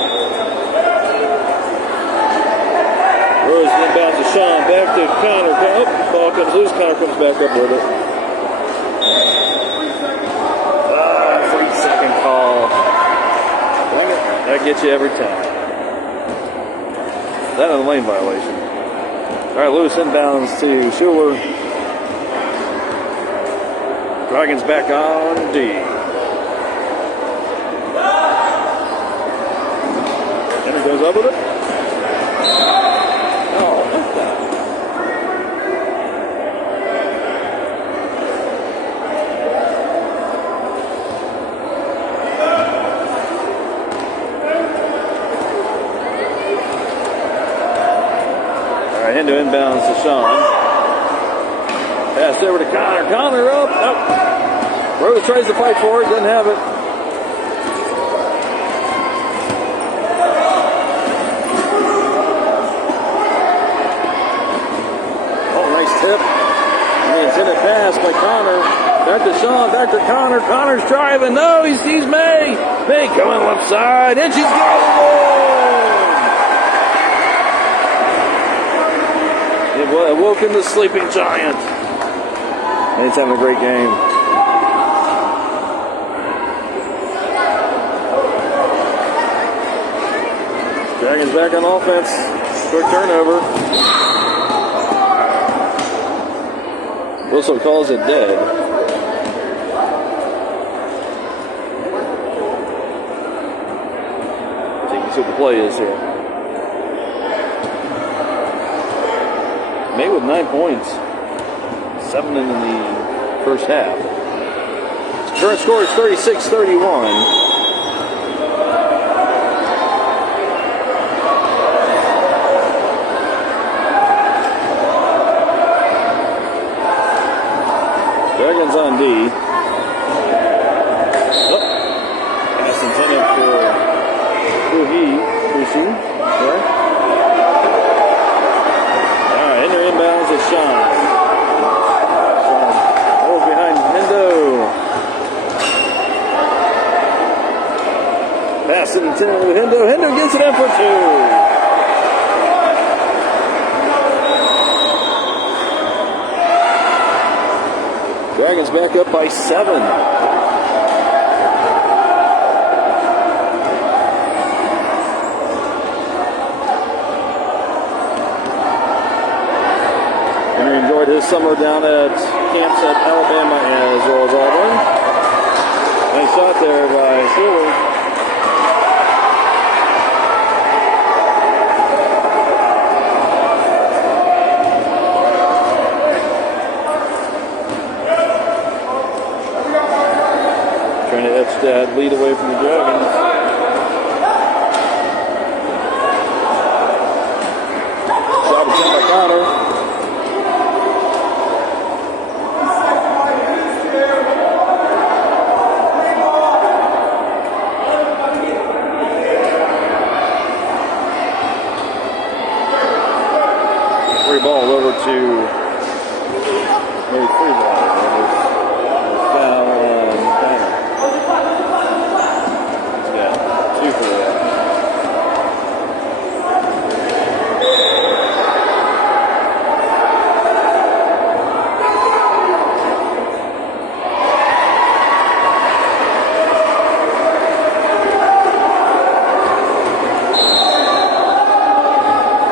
Rose inbounds to Sean. Back to Connor. Oh, ball comes loose. Connor comes back up with it. 3-second call. That gets you every time. That is a lane violation. All right, Lewis inbounds to Schuler. Dragons back on D. And it goes up with it. Oh, look at that. All right, Hendo inbounds to Sean. Pass over to Connor. Connor up. Nope. Rose tries to fight for it. Doesn't have it. Oh, nice tip. And the intended pass by Connor. Back to Sean. Back to Connor. Connor's driving. No, he sees May. May coming left side. And she's going. It awoken the sleeping giant. And he's having a great game. Dragons back on offense. Quick turnover. Whistle calls it dead. So you can see what the play is here. May with 9 points. 7 in the first half. Current score is 36-31. Dragons on D. Oh. Pass intended for Fuhi. Sorry. Alright, Hendo inbounds at Sean. Oh, behind Hendo. Pass intended to Hendo. Hendo gets it in for 2. Dragons back up by 7. Henry enjoyed his summer down at camps at Alabama as well as Auburn. Nice shot there by Schuler. Trying to etch that lead away from the Dragons. Shot attempt by Connor. Free ball over to maybe free ball. Foul on Connor.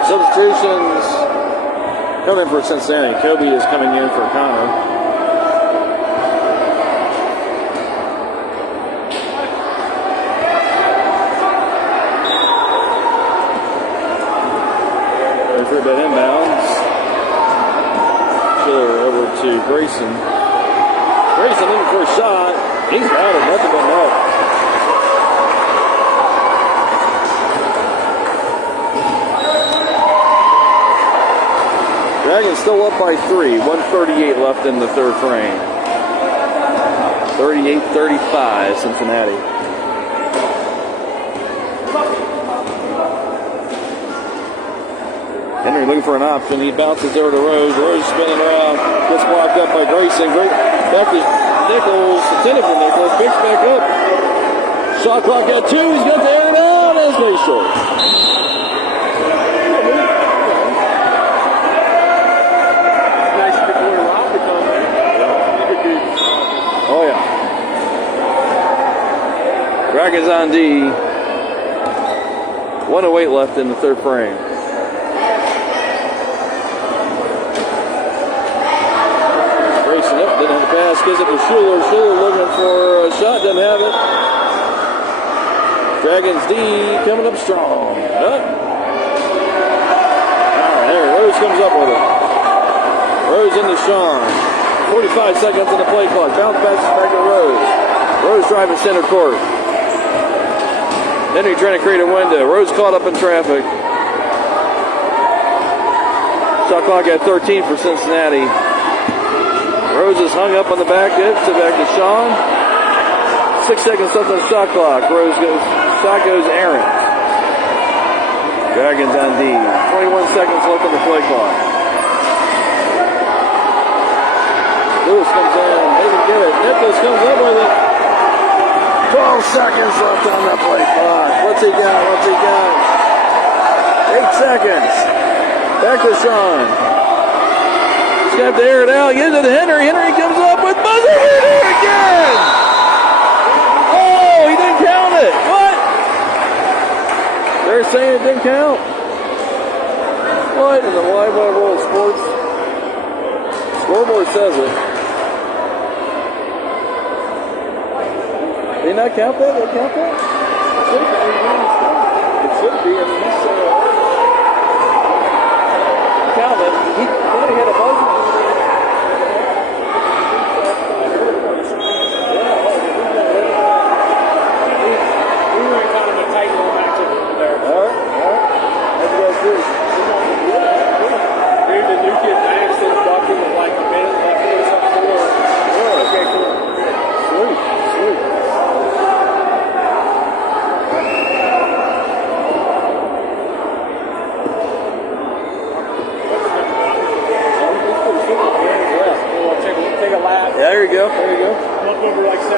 Substitutions coming for Cincinnati. Kobe is coming in for Connor. For a bit inbounds. Schiller over to Grayson. Grayson in for a shot. He's got it. Nothing but net. Dragons still up by 3. 1:38 left in the third frame. 38-35 Cincinnati. Henry looking for an option. He bounces over to Rose. Rose spinning around. Gets blocked up by Grayson. Back to Nichols. Intended for Nichols. Picks back up. Shot clock at 2. He's got to air it out. That's very short. Dragons on D. 1:08 left in the third frame. Racing up, didn't have the pass, gives it to Schuler. Schuler looking for a shot, doesn't have it. Dragons D coming up strong. Alright, there, Rose comes up with it. Rose into Sean. 45 seconds in the play clock. Bounce passes back to Rose. Rose driving center court. Henry trying to create a window. Rose caught up in traffic. Shot clock at 13 for Cincinnati. Rose is hung up on the back edge. So back to Sean. 6 seconds left on the shot clock. Shot goes errant. Dragons on D. 21 seconds left on the play clock. Lewis comes in. Doesn't get it. Nicholas comes up with it. 12 seconds left on the play clock. What's he got? 8 seconds. Back to Sean. He's got to air it out. Gives it to Henry. Henry comes up with buzzer beater again. Oh, he didn't count it. What? They're saying it didn't count. What in the wide world of sports? Scoreboard says it. Did he not count that? Did he count that? It should be. I mean, he's count it. He had a buzzer. We were kind of a tight little matchup there. All right. How'd you guys do? Dude, the new kid, I actually talked to him with like a minute left or something. Okay, cool. Sweet. There you go. Up over like 7,500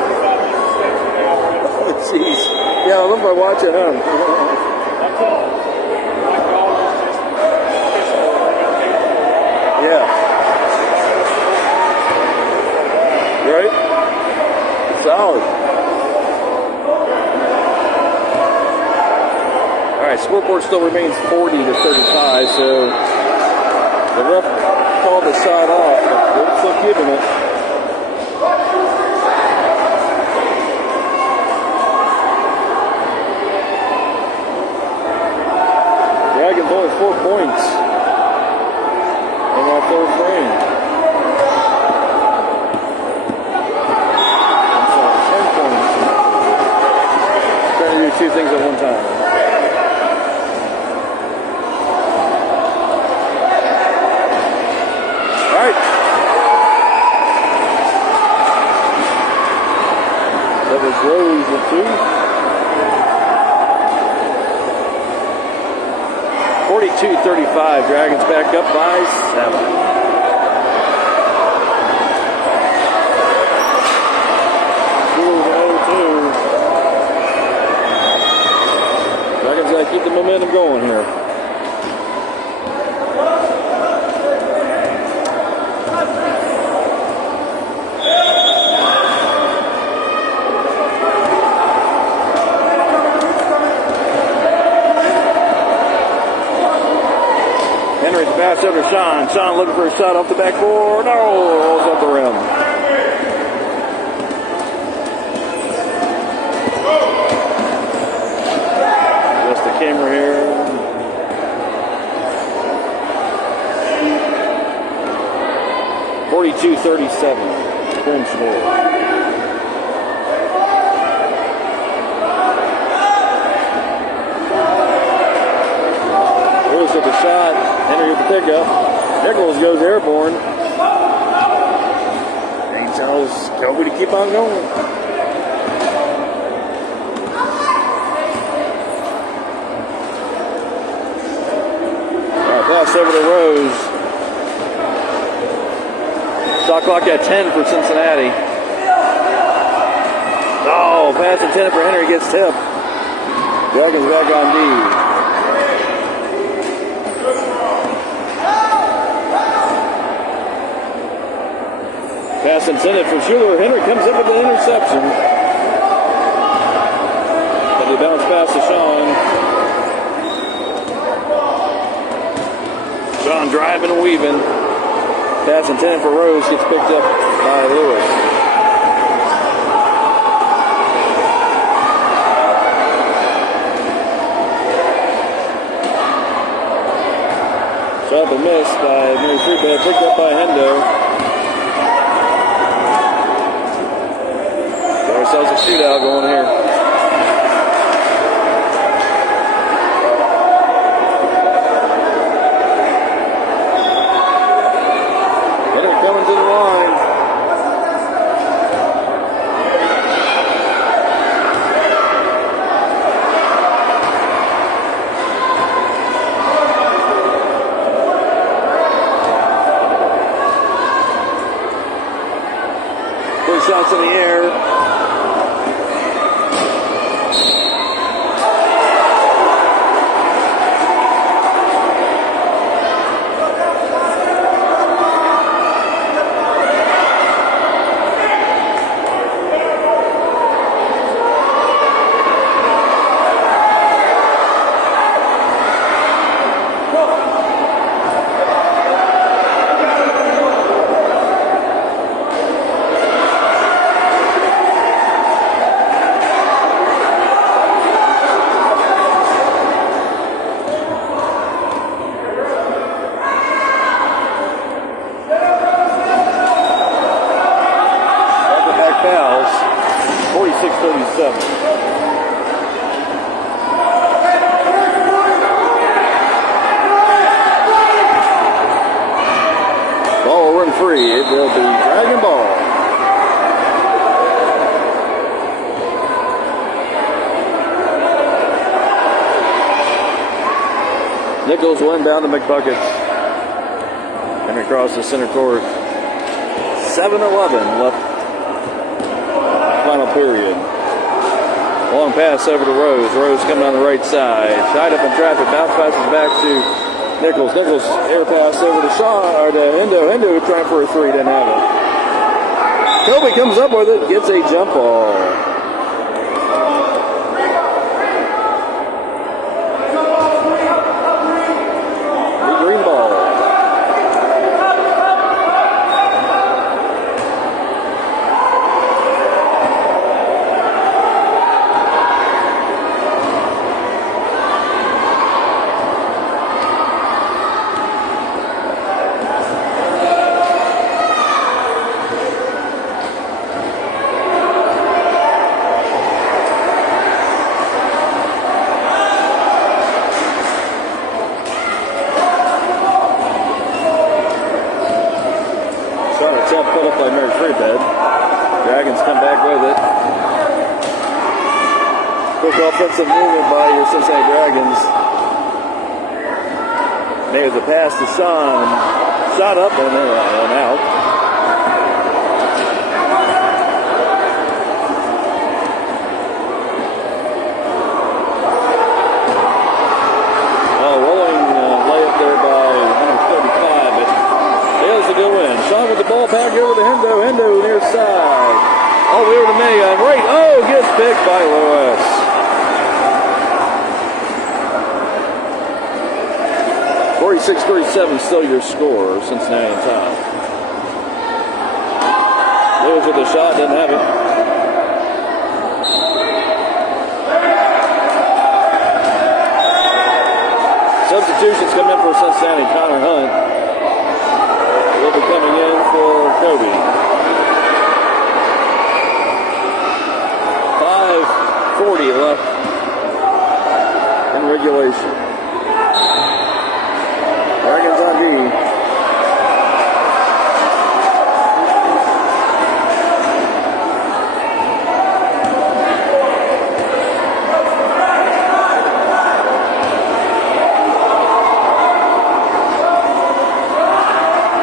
steps an hour. Oh, jeez. Yeah, I remember watching him. Yeah. Right? Solid. All right, scoreboard still remains 40-35, so the ref called the shot off, but they're still keeping it. Dragons only 4 points in our third frame. I'm sorry, 10 points. Trying to do 2 things at one time. All right. That was Rose with 2. 42-35, Dragons back up by 7. Dragons got to keep the momentum going here. Pass over to Sean. Sean looking for a shot off the backboard. No, rolls off the rim. Just the camera here. .42-37. Twin score. Lewis with the shot. Henry with the pickup. Nichols goes airborne. Dane tells Kobe to keep on going. Pass over to Rose. Shot clock at 10 for Cincinnati. Oh, pass intended for Henry, gets tipped. Dragons back on D. Pass intended for Schuler. Henry comes up with the interception. pass to Sean. Sean driving and weaving. Pass intended for Rose gets picked up by Lewis. Shot and miss by Mary Freebed, picked up by Hendo. Got ourselves a shootout going here. Coming to the line. First shots in the air. Fouls, 46-37. Ball will run free. It will be Dragon ball. Nichols will inbound to McBuckets. And across the center court. 7-11 left. Final period. Long pass over to Rose. Rose coming on the right side. Tied up in traffic. Bounce passes back to Nichols. Nichols air pass over to Shaw or to Hendo. Hendo trying for a three. Didn't have it. Kobe comes up with it. Gets a jump ball. The green ball. Put up by Mary Freebed. Dragons come back with it. Quick offensive movement by your Cincinnati Dragons. There's a pass to Sean. Shot up and out. Rolling layup there by number 35, but fails to go in. Sean with the ball back over to Hendo. Hendo near side. All the way over to May on right. Oh, gets picked by Lewis. .46-37 still your score. Cincinnati on top. Lewis with the shot, doesn't have it. Substitutions come in for Cincinnati. Connor Hunt will be coming in for Kobe. 5:40 left in regulation. Dragons on D.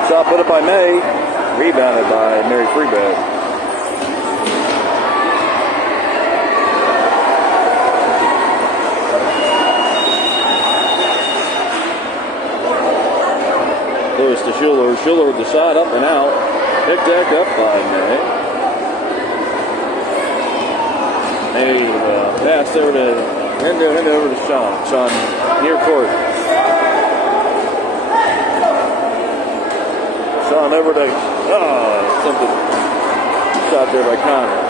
Shot put up by May. Rebounded by Mary Freebed. Lewis to Schuler. Schuler with the shot up and out. Picked back up by May. May passed over to Hand over to Sean. Sean near court. Sean over to something shot there by Connor.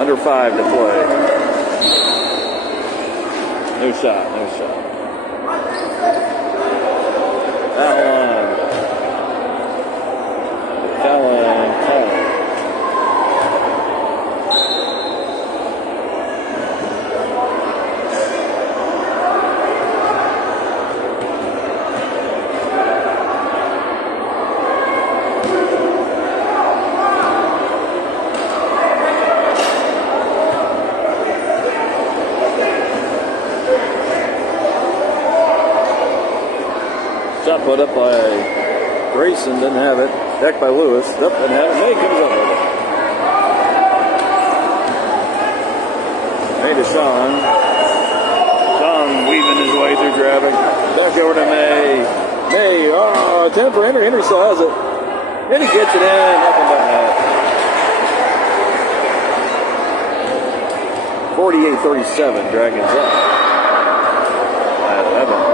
Under 5 to play. No shot. Foul line call. Shot put up by Grayson, didn't have it. Decked by Lewis, didn't have it. May comes up with it. May to Sean. Sean weaving his way through traffic. Back over to May. May, attempt for Henry. Henry still has it. And he gets it in. Nothing but that. 48-37, Dragons up. At 11.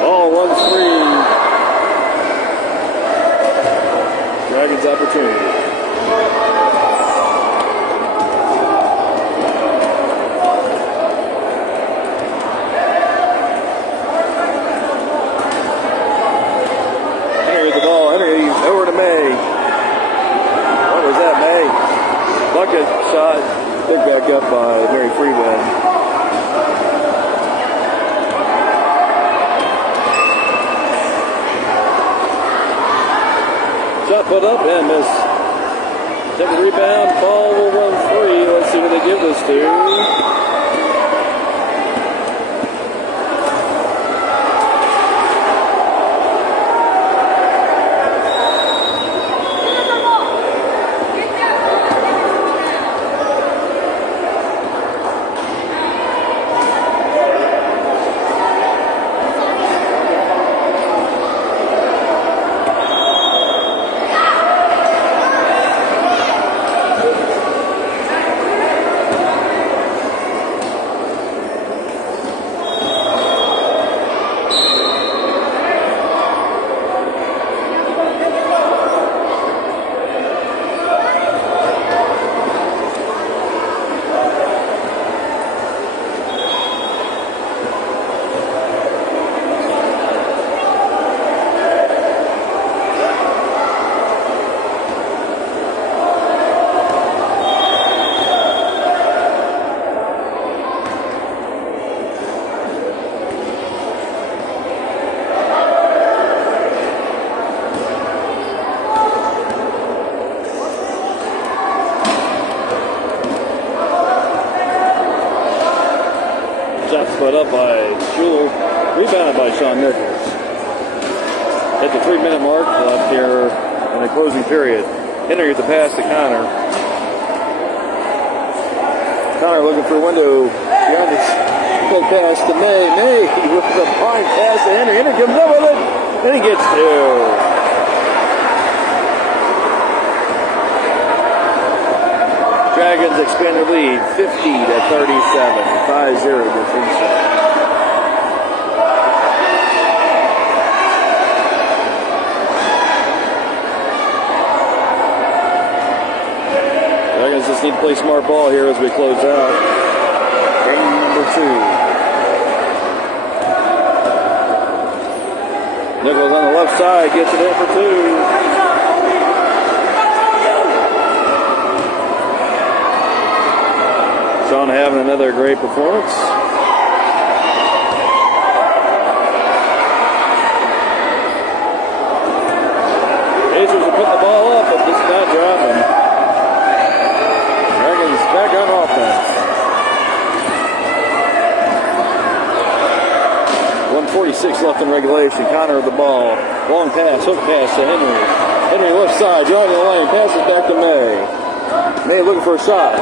Ball runs free. Dragons opportunity. Henry with the ball. Henry over to May. What was that, May? Bucket shot. Picked back up by Mary Freeman. Shot put up and miss. Take the rebound. Ball will run free. Let's see what they give this to. Put up by Jewel, rebounded by Sean Nichols. At the 3-minute mark left here in the closing period. Henry with the pass to Connor. Connor looking for a window beyond this quick pass to May. May with the fine pass to Henry. Henry comes up with it, and he gets two. Dragons expand their lead 50-37, 5-0 defeat. Dragons just need to play smart ball here as we close out game number 2. Nichols on the left side gets it in for 2. Sean having another great performance. Pacers are putting the ball up, but just not dropping. Dragons back on offense. 1:46 left in regulation. Connor with the ball. Long pass, hook pass to Henry. Henry left side, driving the lane, passes back to May. May looking for a shot.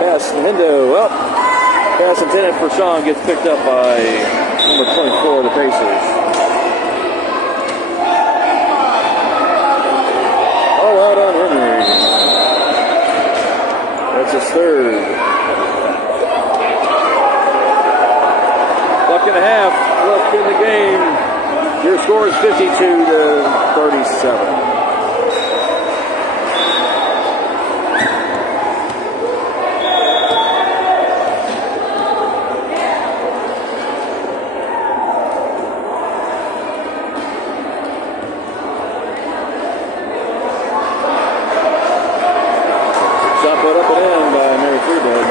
Pass to Hendo up. Pass intended for Sean gets picked up by number 24 of the Pacers. All out on Henry. third. Buck and a half left in the game. Your score is 52-37. Shot put up and in by Mary Freebed.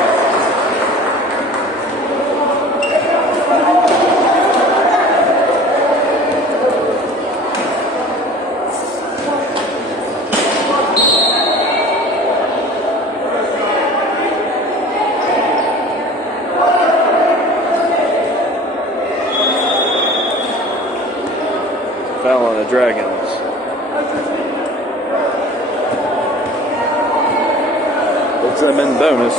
Foul on the Dragons. Puts them in bonus.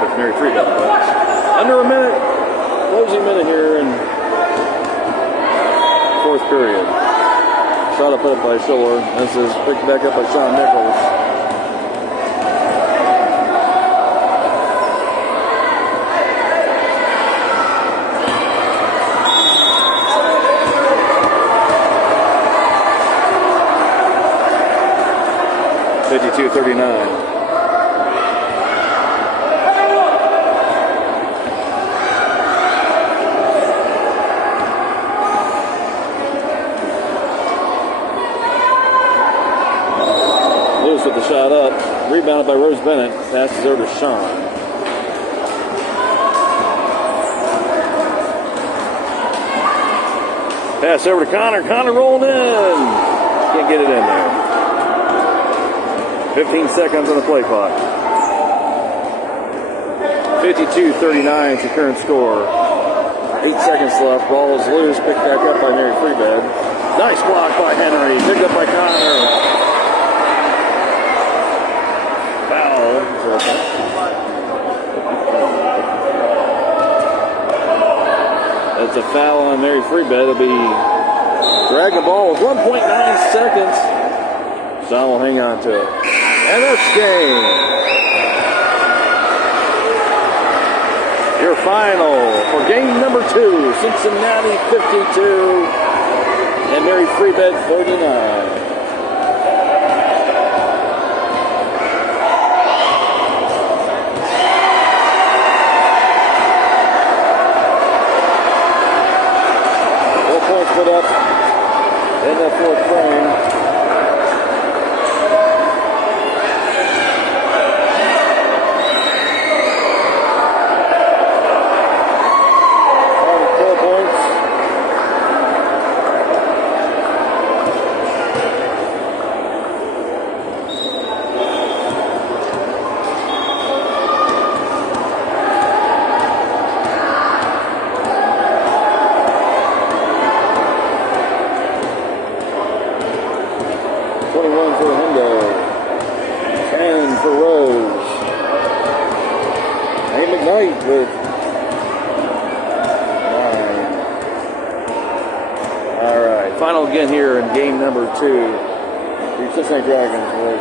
With Mary Freebed. Under a minute, closing minute here in fourth period. Shot up by Schiller. This is picked back up by Sean Nichols. .39. Lewis with the shot up. Rebounded by Rose Bennett. Passes over to Sean. Pass over to Connor. Connor rolling in. Can't get it in there. 15 seconds on the play clock. 52-39 is the current score. 8 seconds left. Ball is loose. Picked back up by Mary Freebed. Nice block by Henry. Picked up by Connor. Foul. That's a foul on Mary Freebed. It'll be dragging the ball with 1.9 seconds. Sean will hang on to it. And that's game. Your final for game number 2. Cincinnati 52 and Mary Freebed 39. Points put up in the fourth frame. On 4 points. For Hendo, 10 for Rose. Hey McKnight with 9. All right, final again here in game number 2. The Cincinnati Dragons was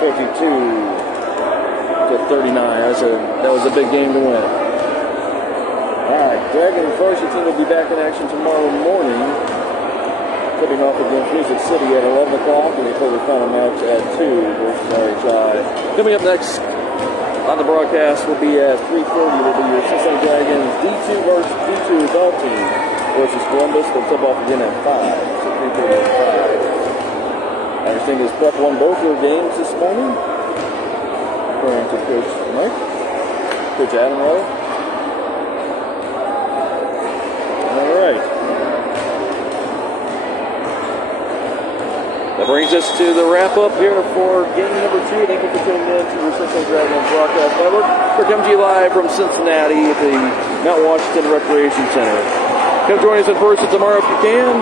52-39. That was a big game to win. All right, Dragons varsity team will be back in action tomorrow morning. Tipping off against Music City at 11 o'clock, and they play the final match at 2 versus RHI. Coming up next on the broadcast will be at 3:30. Will be your Cincinnati Dragons D2 versus D2 adult team versus Columbus. They'll tip off again at 5. So 3:30 at 5. I understand this Prep won both their games this morning, according to Coach Mike, Coach Adam rather. All right. That brings us to the wrap-up here for game number 2. Thank you for tuning in to the Cincinnati Dragons Broadcast Network. We're coming to you live from Cincinnati at the Mount Washington Recreation Center. Come join us in person tomorrow if you can.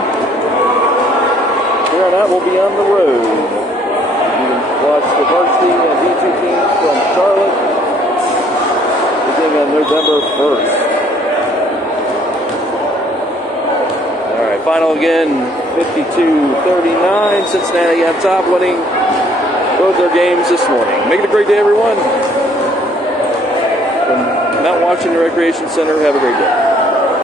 Here on out, we'll be on the road. You can watch the varsity and D2 teams from Charlotte beginning on November 1st. All right. right, final again, 52-39. Cincinnati on top, winning both their games this morning. Make it a great day, everyone. From Mount Washington Recreation Center, have a great day.